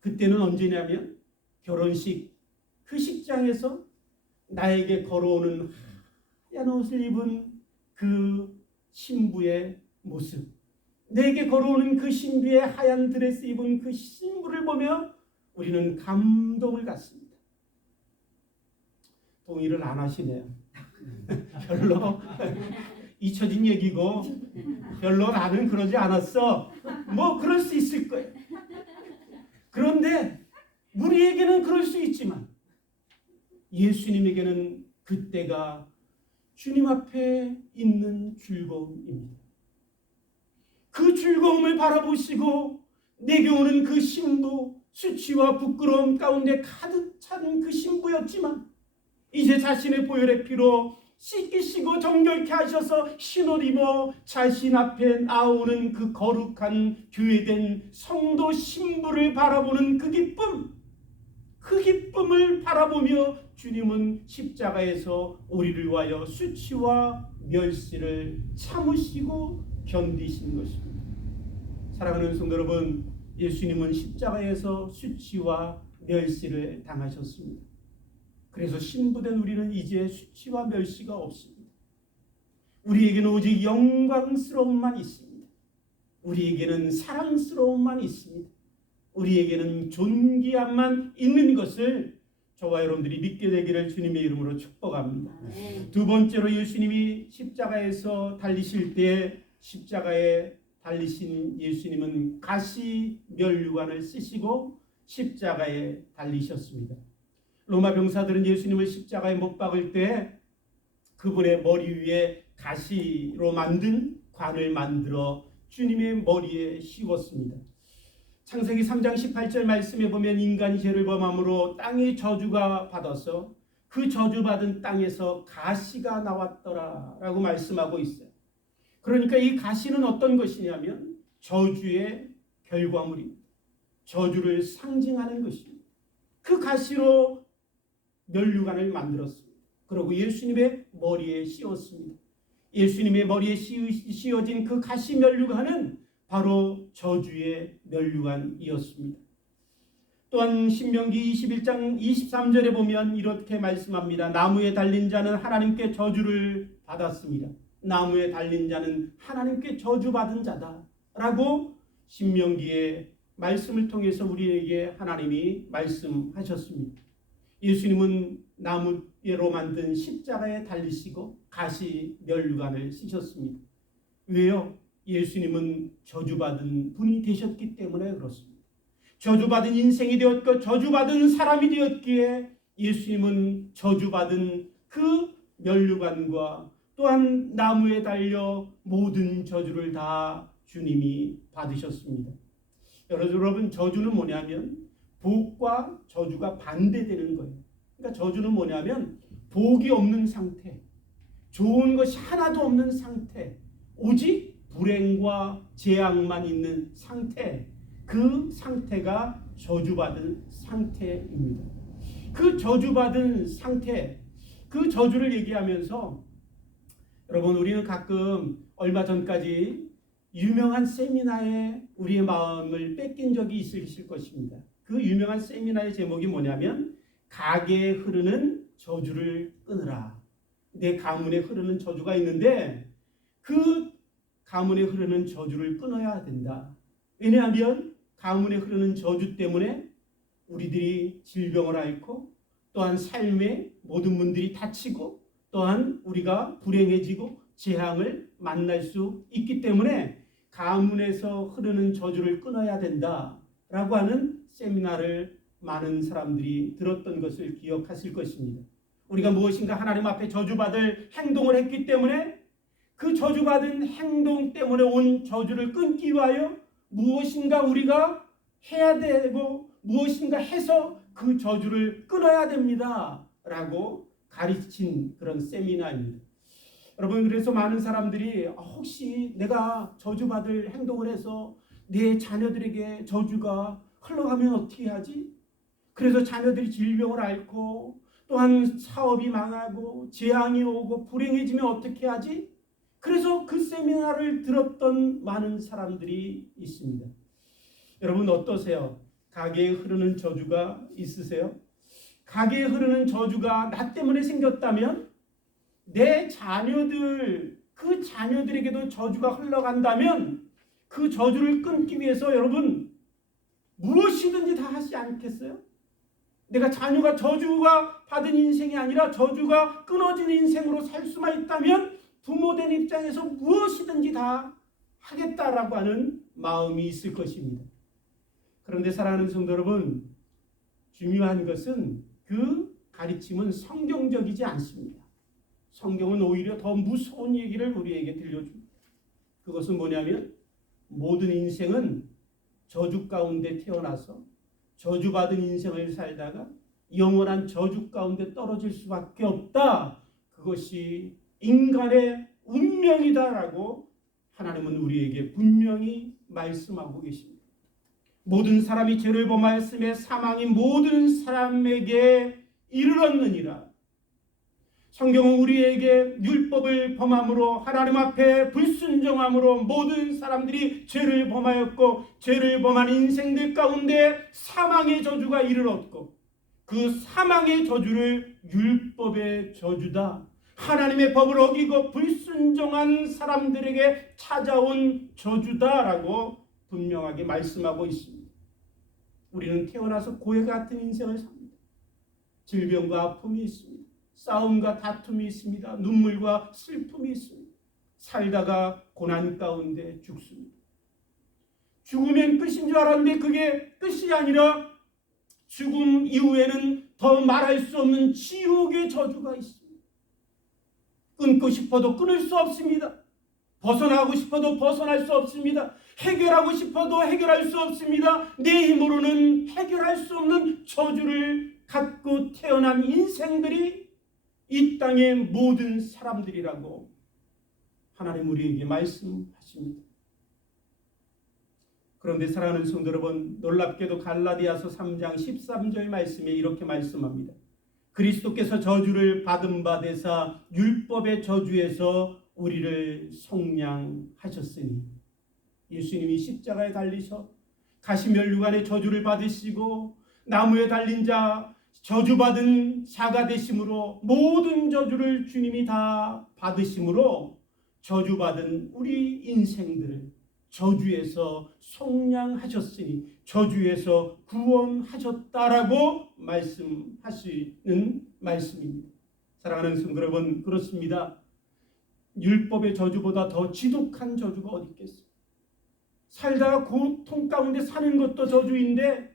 그때는 언제냐면 결혼식 그 식장에서 나에게 걸어오는 하얀 옷을 입은 그 신부의 모습, 내게 걸어오는 그 신부의 하얀 드레스 입은 그 신부를 보며 우리는 감동을 갖습니다. 동의를 안 하시네요. 별로 잊혀진 얘기고 별로 나는 그러지 않았어. 뭐 그럴 수 있을 거예요. 그런데 우리에게는 그럴 수 있지만 예수님에게는 그때가 주님 앞에 있는 즐거움입니다. 그 즐거움을 바라보시고 내게 오는 그 신부, 수치와 부끄러움 가운데 가득 찬 그 신부였지만 이제 자신의 보혈의 피로 씻기시고 정결케 하셔서 흰옷 입어 자신 앞에 나오는 그 거룩한 교회된 성도 신부를 바라보는 그 기쁨, 그 기쁨을 바라보며 주님은 십자가에서 우리를 위하여 수치와 멸시를 참으시고 견디신 것입니다. 사랑하는 성도 여러분, 예수님은 십자가에서 수치와 멸시를 당하셨습니다. 그래서 신부된 우리는 이제 수치와 멸시가 없습니다. 우리에게는 오직 영광스러움만 있습니다. 우리에게는 사랑스러움만 있습니다. 우리에게는 존귀함만 있는 것을 저와 여러분들이 믿게 되기를 주님의 이름으로 축복합니다. 두 번째로 예수님이 십자가에서 달리실 때 십자가에 달리신 예수님은 가시 면류관을 쓰시고 십자가에 달리셨습니다. 로마 병사들은 예수님을 십자가에 못 박을 때 그분의 머리 위에 가시로 만든 관을 만들어 주님의 머리에 씌웠습니다. 창세기 3장 18절 말씀에 보면 인간이 죄를 범함으로 땅의 저주가 받아서 그 저주받은 땅에서 가시가 나왔더라 라고 말씀하고 있어요. 그러니까 이 가시는 어떤 것이냐면 저주의 결과물입니다. 저주를 상징하는 것입니다. 그 가시로 면류관을 만들었습니다. 그리고 예수님의 머리에 씌웠습니다. 예수님의 머리에 씌워진 그 가시 면류관은 바로 저주의 면류관이었습니다. 또한 신명기 21장 23절에 보면 이렇게 말씀합니다. 나무에 달린 자는 하나님께 저주를 받았습니다. 나무에 달린 자는 하나님께 저주받은 자다 라고 신명기의 말씀을 통해서 우리에게 하나님이 말씀하셨습니다. 예수님은 나무로 만든 십자가에 달리시고 가시 면류관을 쓰셨습니다. 왜요? 예수님은 저주받은 분이 되셨기 때문에 그렇습니다. 저주받은 인생이 되었고 저주받은 사람이 되었기에 예수님은 저주받은 그 면류관과 또한 나무에 달려 모든 저주를 다 주님이 받으셨습니다. 여러분, 저주는 뭐냐면 복과 저주가 반대되는 거예요. 그러니까 저주는 뭐냐면 복이 없는 상태, 좋은 것이 하나도 없는 상태, 오직 불행과 재앙만 있는 상태, 그 상태가 저주받은 상태입니다. 그 저주받은 상태, 그 저주를 얘기하면서 여러분, 우리는 가끔 얼마 전까지 유명한 세미나에 우리의 마음을 뺏긴 적이 있으실 것입니다. 그 유명한 세미나의 제목이 뭐냐면 가게에 흐르는 저주를 끊으라. 내 가문에 흐르는 저주가 있는데 그 가문에 흐르는 저주를 끊어야 된다. 왜냐하면 가문에 흐르는 저주 때문에 우리들이 질병을 앓고 또한 삶의 모든 문들이 닫히고 또한 우리가 불행해지고 재앙을 만날 수 있기 때문에 가문에서 흐르는 저주를 끊어야 된다라고 하는 세미나를 많은 사람들이 들었던 것을 기억하실 것입니다. 우리가 무엇인가 하나님 앞에 저주받을 행동을 했기 때문에 그 저주받은 행동 때문에 온 저주를 끊기 위하여 무엇인가 우리가 해야 되고 무엇인가 해서 그 저주를 끊어야 됩니다 라고 가르친 그런 세미나입니다. 여러분, 그래서 많은 사람들이 혹시 내가 저주받을 행동을 해서 내 자녀들에게 저주가 흘러가면 어떻게 하지? 그래서 자녀들이 질병을 앓고 또한 사업이 망하고 재앙이 오고 불행해지면 어떻게 하지? 그래서 그 세미나를 들었던 많은 사람들이 있습니다. 여러분, 어떠세요? 가게에 흐르는 저주가 있으세요? 가게에 흐르는 저주가 나 때문에 생겼다면 내 자녀들, 그 자녀들에게도 저주가 흘러간다면 그 저주를 끊기 위해서 여러분 무엇이든지 다 하지 않겠어요? 내가 자녀가 저주가 받은 인생이 아니라 저주가 끊어진 인생으로 살 수만 있다면 부모된 입장에서 무엇이든지 다 하겠다라고 하는 마음이 있을 것입니다. 그런데 사랑하는 성도 여러분, 중요한 것은 그 가르침은 성경적이지 않습니다. 성경은 오히려 더 무서운 얘기를 우리에게 들려줍니다. 그것은 뭐냐면 모든 인생은 저주 가운데 태어나서 저주받은 인생을 살다가 영원한 저주 가운데 떨어질 수밖에 없다. 그것이 인간의 운명이다라고 하나님은 우리에게 분명히 말씀하고 계십니다. 모든 사람이 죄를 범하였음에 사망이 모든 사람에게 이르렀느니라. 성경은 우리에게 율법을 범함으로 하나님 앞에 불순종함으로 모든 사람들이 죄를 범하였고 죄를 범한 인생들 가운데 사망의 저주가 이르렀고 그 사망의 저주를 율법의 저주다, 하나님의 법을 어기고 불순종한 사람들에게 찾아온 저주다라고 분명하게 말씀하고 있습니다. 우리는 태어나서 고해 같은 인생을 삽니다. 질병과 아픔이 있습니다. 싸움과 다툼이 있습니다. 눈물과 슬픔이 있습니다. 살다가 고난 가운데 죽습니다. 죽으면 끝인 줄 알았는데 그게 끝이 아니라 죽음 이후에는 더 말할 수 없는 지옥의 저주가 있습니다. 끊고 싶어도 끊을 수 없습니다. 벗어나고 싶어도 벗어날 수 없습니다. 해결하고 싶어도 해결할 수 없습니다. 내 힘으로는 해결할 수 없는 저주를 갖고 태어난 인생들이 이 땅의 모든 사람들이라고 하나님 우리에게 말씀하십니다. 그런데 사랑하는 성도 여러분, 놀랍게도 갈라디아서 3장 13절 말씀에 이렇게 말씀합니다. 그리스도께서 저주를 받은 바 되사 율법의 저주에서 우리를 속량하셨으니, 예수님이 십자가에 달리셔 가시면류관의 저주를 받으시고 나무에 달린 자 저주받은 자가 되심으로 모든 저주를 주님이 다 받으심으로 저주받은 우리 인생들을 저주에서 속량하셨으니 저주에서 구원하셨다라고 말씀하시는 말씀입니다. 사랑하는 성도 여러분, 그렇습니다. 율법의 저주보다 더 지독한 저주가 어디 있겠어요? 살다가 고통 가운데 사는 것도 저주인데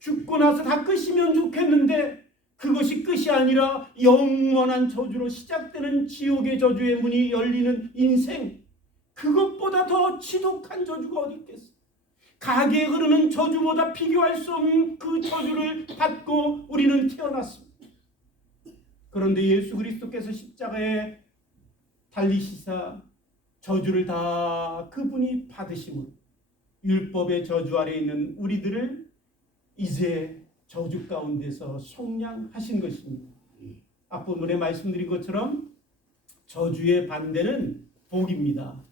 죽고 나서 다 끝이면 좋겠는데 그것이 끝이 아니라 영원한 저주로 시작되는 지옥의 저주의 문이 열리는 인생, 그것보다 더 지독한 저주가 어디 있겠어요? 가게에 흐르는 저주보다 비교할 수 없는 그 저주를 받고 우리는 태어났습니다. 그런데 예수 그리스도께서 십자가에 달리시사 저주를 다 그분이 받으심으로 율법의 저주 아래 있는 우리들을 이제 저주 가운데서 속량하신 것입니다. 앞부분에 말씀드린 것처럼 저주의 반대는 복입니다.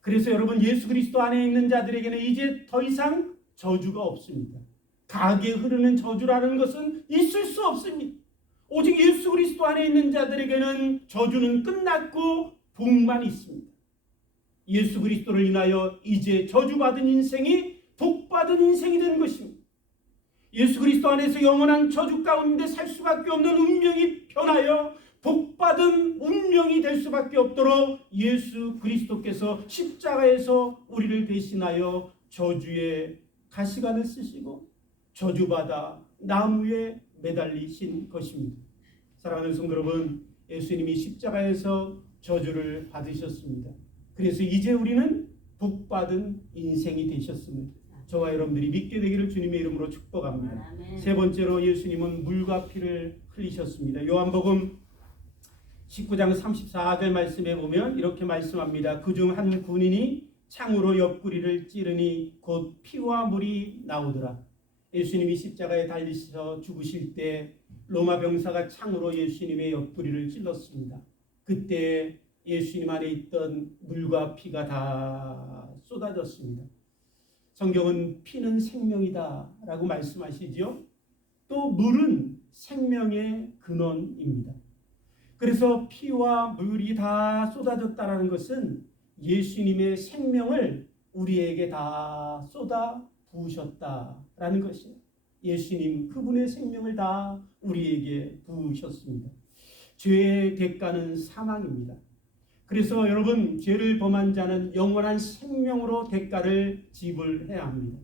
그래서 여러분, 예수 그리스도 안에 있는 자들에게는 이제 더 이상 저주가 없습니다. 가게에 흐르는 저주라는 것은 있을 수 없습니다. 오직 예수 그리스도 안에 있는 자들에게는 저주는 끝났고 복만 있습니다. 예수 그리스도를 인하여 이제 저주받은 인생이 복받은 인생이 된 것입니다. 예수 그리스도 안에서 영원한 저주 가운데 살 수밖에 없는 운명이 변하여 복받은 운명이 될 수밖에 없도록 예수 그리스도께서 십자가에서 우리를 대신하여 저주의 가시관을 쓰시고 저주받아 나무에 매달리신 것입니다. 사랑하는 성도 여러분, 예수님이 십자가에서 저주를 받으셨습니다. 그래서 이제 우리는 복받은 인생이 되셨습니다. 저와 여러분들이 믿게 되기를 주님의 이름으로 축복합니다. 아멘. 세 번째로 예수님은 물과 피를 흘리셨습니다. 요한복음 19장 34절 말씀에 보면 이렇게 말씀합니다. 그중 한 군인이 창으로 옆구리를 찌르니 곧 피와 물이 나오더라. 예수님이 십자가에 달리셔 죽으실 때 로마 병사가 창으로 예수님의 옆구리를 찔렀습니다. 그때 예수님 안에 있던 물과 피가 다 쏟아졌습니다. 성경은 피는 생명이다 라고 말씀하시죠. 또 물은 생명의 근원입니다. 그래서 피와 물이 다 쏟아졌다라는 것은 예수님의 생명을 우리에게 다 쏟아 부으셨다라는 것이에요. 예수님 그분의 생명을 다 우리에게 부으셨습니다. 죄의 대가는 사망입니다. 그래서 여러분, 죄를 범한 자는 영원한 생명으로 대가를 지불해야 합니다.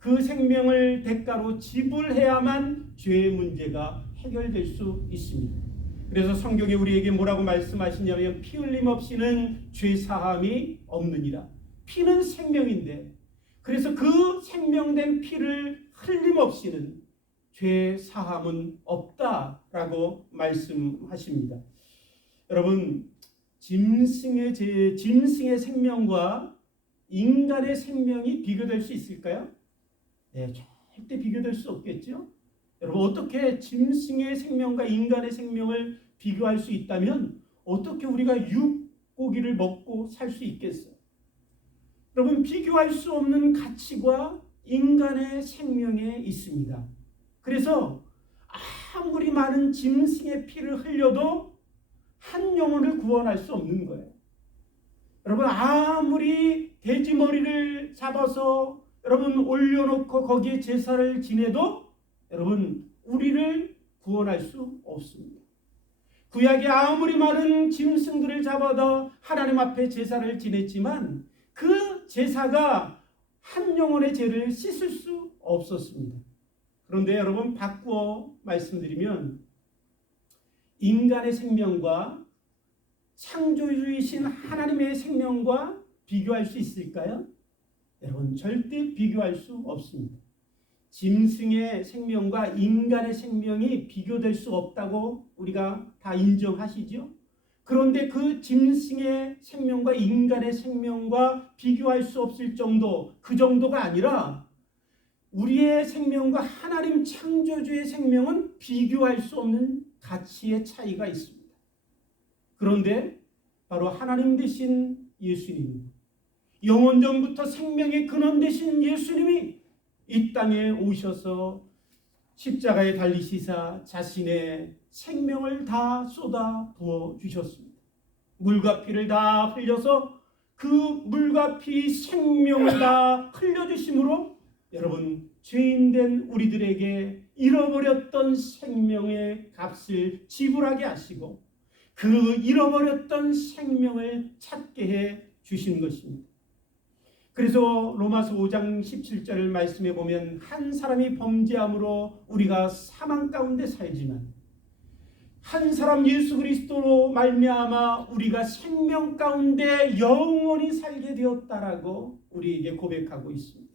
그 생명을 대가로 지불해야만 죄의 문제가 해결될 수 있습니다. 그래서 성경에 우리에게 뭐라고 말씀하시냐면 피 흘림 없이는 죄 사함이 없느니라. 피는 생명인데, 그래서 그 생명된 피를 흘림 없이는 죄 사함은 없다라고 말씀하십니다. 여러분, 짐승의 생명과 인간의 생명이 비교될 수 있을까요? 네, 절대 비교될 수 없겠죠. 여러분, 어떻게 짐승의 생명과 인간의 생명을 비교할 수 있다면 어떻게 우리가 육고기를 먹고 살 수 있겠어요? 여러분, 비교할 수 없는 가치가 인간의 생명에 있습니다. 그래서 아무리 많은 짐승의 피를 흘려도 한 영혼을 구원할 수 없는 거예요. 여러분, 아무리 돼지 머리를 잡아서 여러분 올려놓고 거기에 제사를 지내도 여러분 우리를 구원할 수 없습니다. 구약에 아무리 많은 짐승들을 잡아다 하나님 앞에 제사를 지냈지만 그 제사가 한 영혼의 죄를 씻을 수 없었습니다. 그런데 여러분, 바꾸어 말씀드리면 인간의 생명과 창조주이신 하나님의 생명과 비교할 수 있을까요? 여러분, 절대 비교할 수 없습니다. 짐승의 생명과 인간의 생명이 비교될 수 없다고 우리가 다 인정하시죠? 그런데 그 짐승의 생명과 인간의 생명과 비교할 수 없을 정도, 그 정도가 아니라 우리의 생명과 하나님 창조주의 생명은 비교할 수 없는 가치의 차이가 있습니다. 그런데 바로 하나님 되신 예수님, 영원전부터 생명의 근원 되신 예수님이 이 땅에 오셔서 십자가에 달리시사 자신의 생명을 다 쏟아 부어 주셨습니다. 물과 피를 다 흘려서 그 물과 피 생명을 다 흘려주심으로 여러분, 죄인된 우리들에게 잃어버렸던 생명의 값을 지불하게 하시고 그 잃어버렸던 생명을 찾게 해 주신 것입니다. 그래서 로마서 5장 17절을 말씀해 보면 한 사람이 범죄함으로 우리가 사망 가운데 살지만 한 사람 예수 그리스도로 말미암아 우리가 생명 가운데 영원히 살게 되었다라고 우리에게 고백하고 있습니다.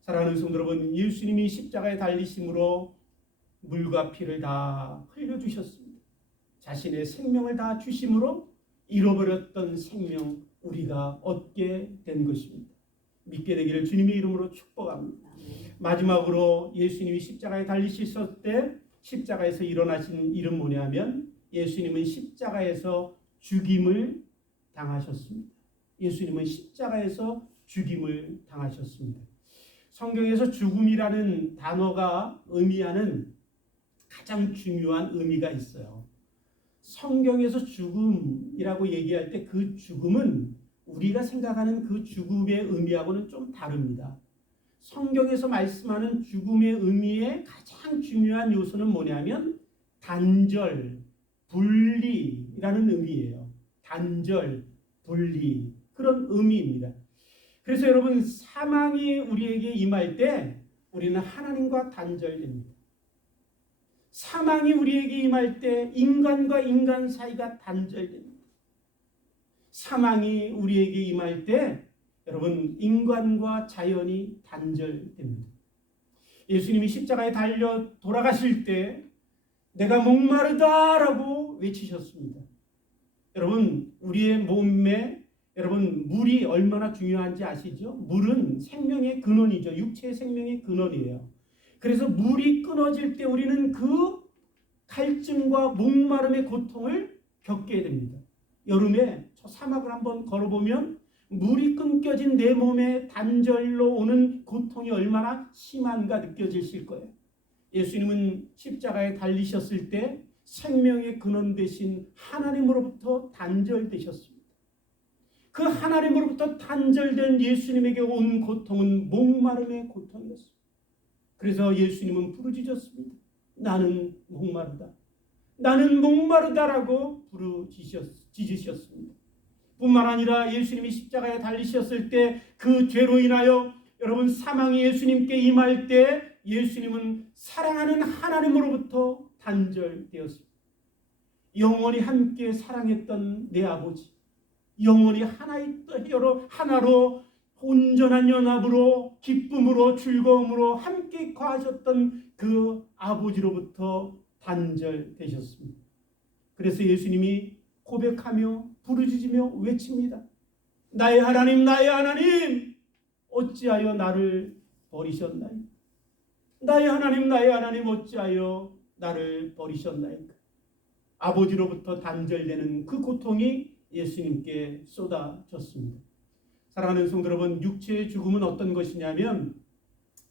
사랑하는 성도 여러분, 예수님이 십자가에 달리심으로 물과 피를 다 흘려주셨습니다. 자신의 생명을 다 주심으로 잃어버렸던 생명 우리가 얻게 된 것입니다. 믿게 되기를 주님의 이름으로 축복합니다. 마지막으로 예수님이 십자가에 달리셨을 때 십자가에서 일어나신 일은 뭐냐면 예수님은 십자가에서 죽임을 당하셨습니다. 예수님은 십자가에서 죽임을 당하셨습니다. 성경에서 죽음이라는 단어가 의미하는 가장 중요한 의미가 있어요. 성경에서 죽음이라고 얘기할 때 그 죽음은 우리가 생각하는 그 죽음의 의미하고는 좀 다릅니다. 성경에서 말씀하는 죽음의 의미의 가장 중요한 요소는 뭐냐면 단절, 분리라는 의미예요. 단절, 분리, 그런 의미입니다. 그래서 여러분, 사망이 우리에게 임할 때 우리는 하나님과 단절됩니다. 사망이 우리에게 임할 때 인간과 인간 사이가 단절됩니다. 사망이 우리에게 임할 때 여러분, 인간과 자연이 단절됩니다. 예수님이 십자가에 달려 돌아가실 때 내가 목마르다라고 외치셨습니다. 여러분, 우리의 몸에 여러분 물이 얼마나 중요한지 아시죠? 물은 생명의 근원이죠. 육체의 생명의 근원이에요. 그래서 물이 끊어질 때 우리는 그 갈증과 목마름의 고통을 겪게 됩니다. 여름에 저 사막을 한번 걸어보면 물이 끊겨진 내 몸에 단절로 오는 고통이 얼마나 심한가 느껴지실 거예요. 예수님은 십자가에 달리셨을 때 생명의 근원 되신 하나님으로부터 단절되셨습니다. 그 하나님으로부터 단절된 예수님에게 온 고통은 목마름의 고통이었습니다. 그래서 예수님은 부르짖었습니다. 나는 목마르다. 나는 목마르다라고 부르짖으셨습니다. 뿐만 아니라 예수님이 십자가에 달리셨을 때 그 죄로 인하여 여러분 사망이 예수님께 임할 때 예수님은 사랑하는 하나님으로부터 단절되었습니다. 영원히 함께 사랑했던 내 아버지, 영원히 하나로 온전한 연합으로 기쁨으로 즐거움으로 함께 거하셨던 그 아버지로부터 단절되셨습니다. 그래서 예수님이 고백하며 부르짖으며 외칩니다. 나의 하나님, 나의 하나님, 어찌하여 나를 버리셨나이까? 나의 하나님, 나의 하나님, 어찌하여 나를 버리셨나이까? 아버지로부터 단절되는 그 고통이 예수님께 쏟아졌습니다. 사랑하는 성도 여러분, 육체의 죽음은 어떤 것이냐면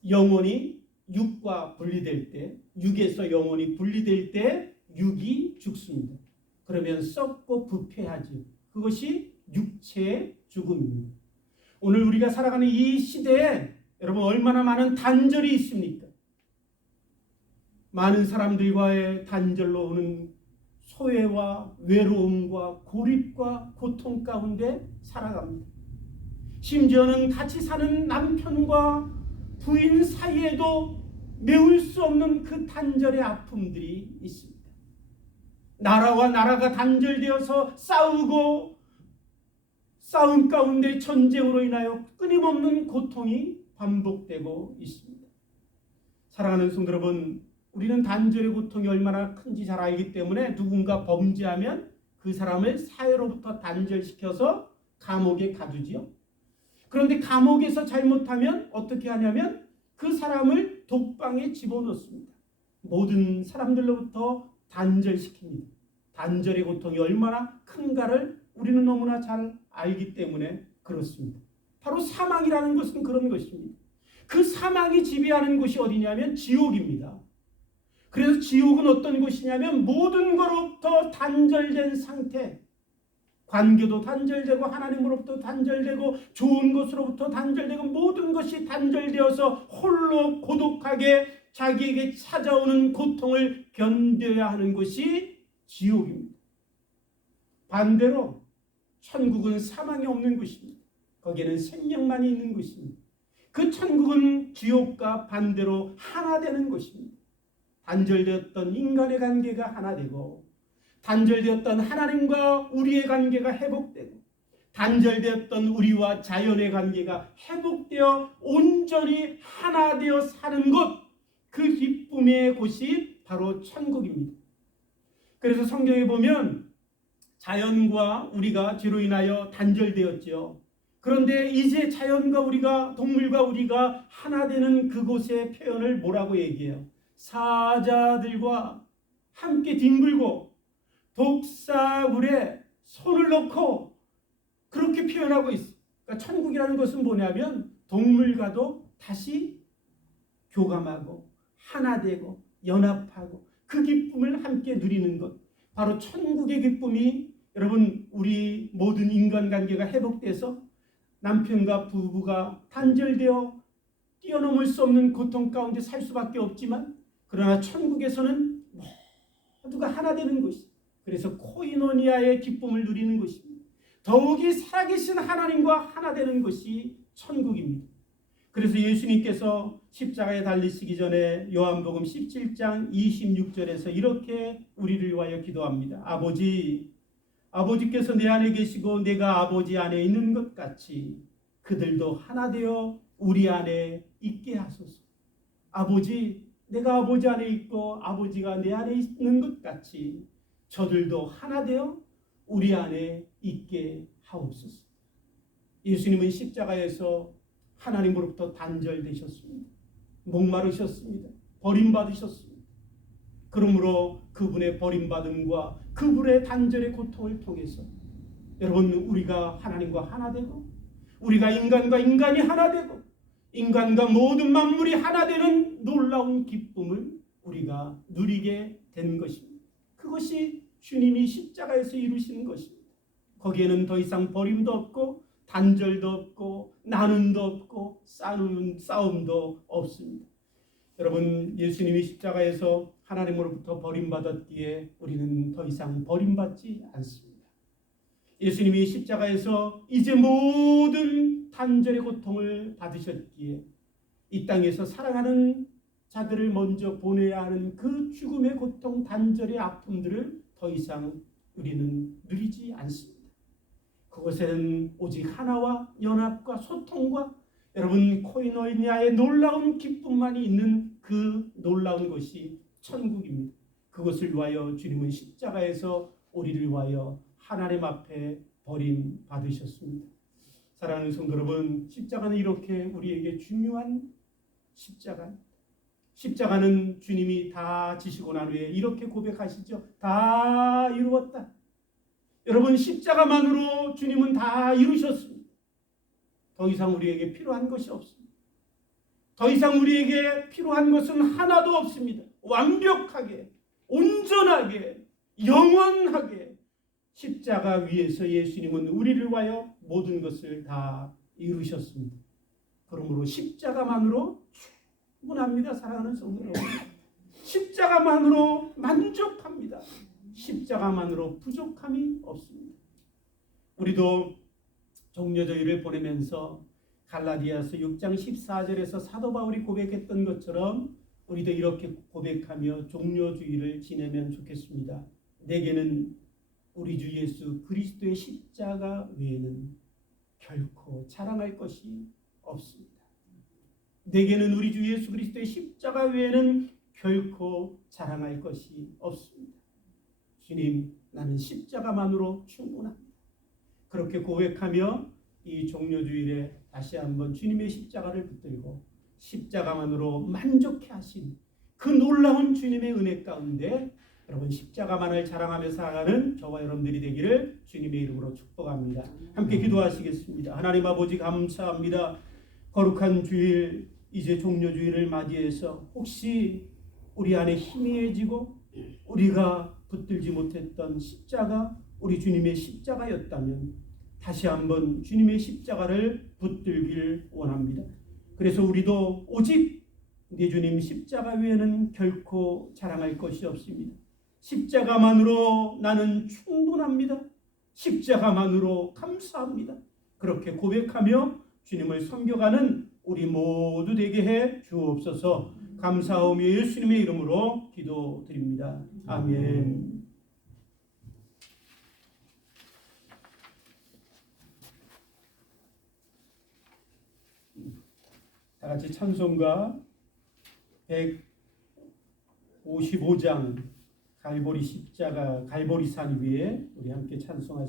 영혼이 육과 분리될 때, 육에서 영혼이 분리될 때 육이 죽습니다. 그러면 썩고 부패하지. 그것이 육체의 죽음입니다. 오늘 우리가 살아가는 이 시대에 여러분 얼마나 많은 단절이 있습니까? 많은 사람들과의 단절로 오는 소외와 외로움과 고립과 고통 가운데 살아갑니다. 심지어는 같이 사는 남편과 부인 사이에도 메울 수 없는 그 단절의 아픔들이 있습니다. 나라와 나라가 단절되어서 싸우고 싸움 가운데 전쟁으로 인하여 끊임없는 고통이 반복되고 있습니다. 사랑하는 성도 여러분, 우리는 단절의 고통이 얼마나 큰지 잘 알기 때문에 누군가 범죄하면 그 사람을 사회로부터 단절시켜서 감옥에 가두지요. 그런데 감옥에서 잘못하면 어떻게 하냐면 그 사람을 독방에 집어넣습니다. 모든 사람들로부터 단절시킵니다. 단절의 고통이 얼마나 큰가를 우리는 너무나 잘 알기 때문에 그렇습니다. 바로 사망이라는 것은 그런 것입니다. 그 사망이 지배하는 곳이 어디냐면 지옥입니다. 그래서 지옥은 어떤 곳이냐면 모든 것로부터 단절된 상태, 관계도 단절되고 하나님으로부터 단절되고 좋은 것으로부터 단절되고 모든 것이 단절되어서 홀로 고독하게 자기에게 찾아오는 고통을 견뎌야 하는 것이 지옥입니다. 반대로 천국은 사망이 없는 곳입니다. 거기에는 생명만이 있는 곳입니다. 그 천국은 지옥과 반대로 하나 되는 곳입니다. 단절되었던 인간의 관계가 하나 되고 단절되었던 하나님과 우리의 관계가 회복되고 단절되었던 우리와 자연의 관계가 회복되어 온전히 하나 되어 사는 것, 그 기쁨의 곳이 바로 천국입니다. 그래서 성경에 보면 자연과 우리가 죄로 인하여 단절되었죠. 그런데 이제 자연과 우리가, 동물과 우리가 하나 되는 그곳의 표현을 뭐라고 얘기해요? 사자들과 함께 뒹굴고 독사굴에 손을 넣고 그렇게 표현하고 있어요. 그러니까 천국이라는 것은 뭐냐면 동물과도 다시 교감하고 하나 되고 연합하고 그 기쁨을 함께 누리는 것, 바로 천국의 기쁨이 여러분 우리 모든 인간관계가 회복돼서 남편과 부부가 단절되어 뛰어넘을 수 없는 고통 가운데 살 수밖에 없지만 그러나 천국에서는 모두가 하나 되는 것이, 그래서 코이노니아의 기쁨을 누리는 것입니다. 더욱이 살아계신 하나님과 하나 되는 것이 천국입니다. 그래서 예수님께서 십자가에 달리시기 전에 요한복음 17장 26절에서 이렇게 우리를 위하여 기도합니다. 아버지께서 내 안에 계시고 내가 아버지 안에 있는 것 같이 그들도 하나 되어 우리 안에 있게 하소서. 내가 아버지 안에 있고 아버지가 내 안에 있는 것 같이 저들도 하나 되어 우리 안에 있게 하옵소서. 예수님은 십자가에서 하나님으로부터 단절되셨습니다. 목마르셨습니다. 버림받으셨습니다. 그러므로 그분의 버림받음과 그분의 단절의 고통을 통해서 여러분 우리가 하나님과 하나 되고 우리가 인간과 인간이 하나 되고 인간과 모든 만물이 하나 되는 놀라운 기쁨을 우리가 누리게 된 것입니다. 그것이 주님이 십자가에서 이루시는 것입니다. 거기에는 더 이상 버림도 없고 단절도 없고 나눔도 없고 싸움도 없습니다. 여러분 예수님이 십자가에서 하나님으로부터 버림받았기에 우리는 더 이상 버림받지 않습니다. 예수님이 십자가에서 이제 모든 단절의 고통을 받으셨기에 이 땅에서 사랑하는 자들을 먼저 보내야 하는 그 죽음의 고통, 단절의 아픔들을 더 이상 우리는 누리지 않습니다. 그곳에는 오직 하나와 연합과 소통과 여러분 코이노니아의 놀라운 기쁨만이 있는 그 놀라운 것이 천국입니다. 그것을 위하여 주님은 십자가에서 우리를 위하여 하나님 앞에 버림받으셨습니다. 사랑하는 성도 여러분, 십자가는 이렇게 우리에게 중요한 십자가, 십자가는 주님이 다 지시고 난 후에 이렇게 고백하시죠. 다 이루었다. 여러분, 십자가만으로 주님은 다 이루셨습니다. 더 이상 우리에게 필요한 것이 없습니다. 더 이상 우리에게 필요한 것은 하나도 없습니다. 완벽하게, 온전하게, 영원하게 십자가 위에서 예수님은 우리를 위하여 모든 것을 다 이루셨습니다. 그러므로 십자가만으로 충분합니다. 사랑하는 성도 여러분, 십자가만으로 만족합니다. 십자가만으로 부족함이 없습니다. 우리도 종려주의를 보내면서 갈라디아서 6장 14절에서 사도 바울이 고백했던 것처럼 우리도 이렇게 고백하며 종려주의를 지내면 좋겠습니다. 내게는 우리 주 예수 그리스도의 십자가 외에는 결코 자랑할 것이 없습니다. 내게는 우리 주 예수 그리스도의 십자가 외에는 결코 자랑할 것이 없습니다. 주님, 나는 십자가만으로 충분합니다. 그렇게 고백하며 이 종려주일에 다시 한번 주님의 십자가를 붙들고 십자가만으로 만족해 하신 그 놀라운 주님의 은혜 가운데 여러분 십자가만을 자랑하며 살아가는 저와 여러분들이 되기를 주님의 이름으로 축복합니다. 함께 기도하시겠습니다. 하나님 아버지, 감사합니다. 거룩한 주일, 이제 종려주일을 맞이해서 혹시 우리 안에 희미해지고 우리가 붙들지 못했던 십자가, 우리 주님의 십자가였다면 다시 한번 주님의 십자가를 붙들길 원합니다. 그래서 우리도 오직 내 주님 십자가 외에는 결코 자랑할 것이 없습니다. 십자가만으로 나는 충분합니다. 십자가만으로 감사합니다. 그렇게 고백하며 주님을 섬겨가는 우리 모두 되게 해 주옵소서. 감사하며 예수님의 이름으로 기도드립니다. 아멘. 다 같이 찬송가 155장 갈보리 십자가 갈보리 산 위에 우리 함께 찬송하시겠습니다.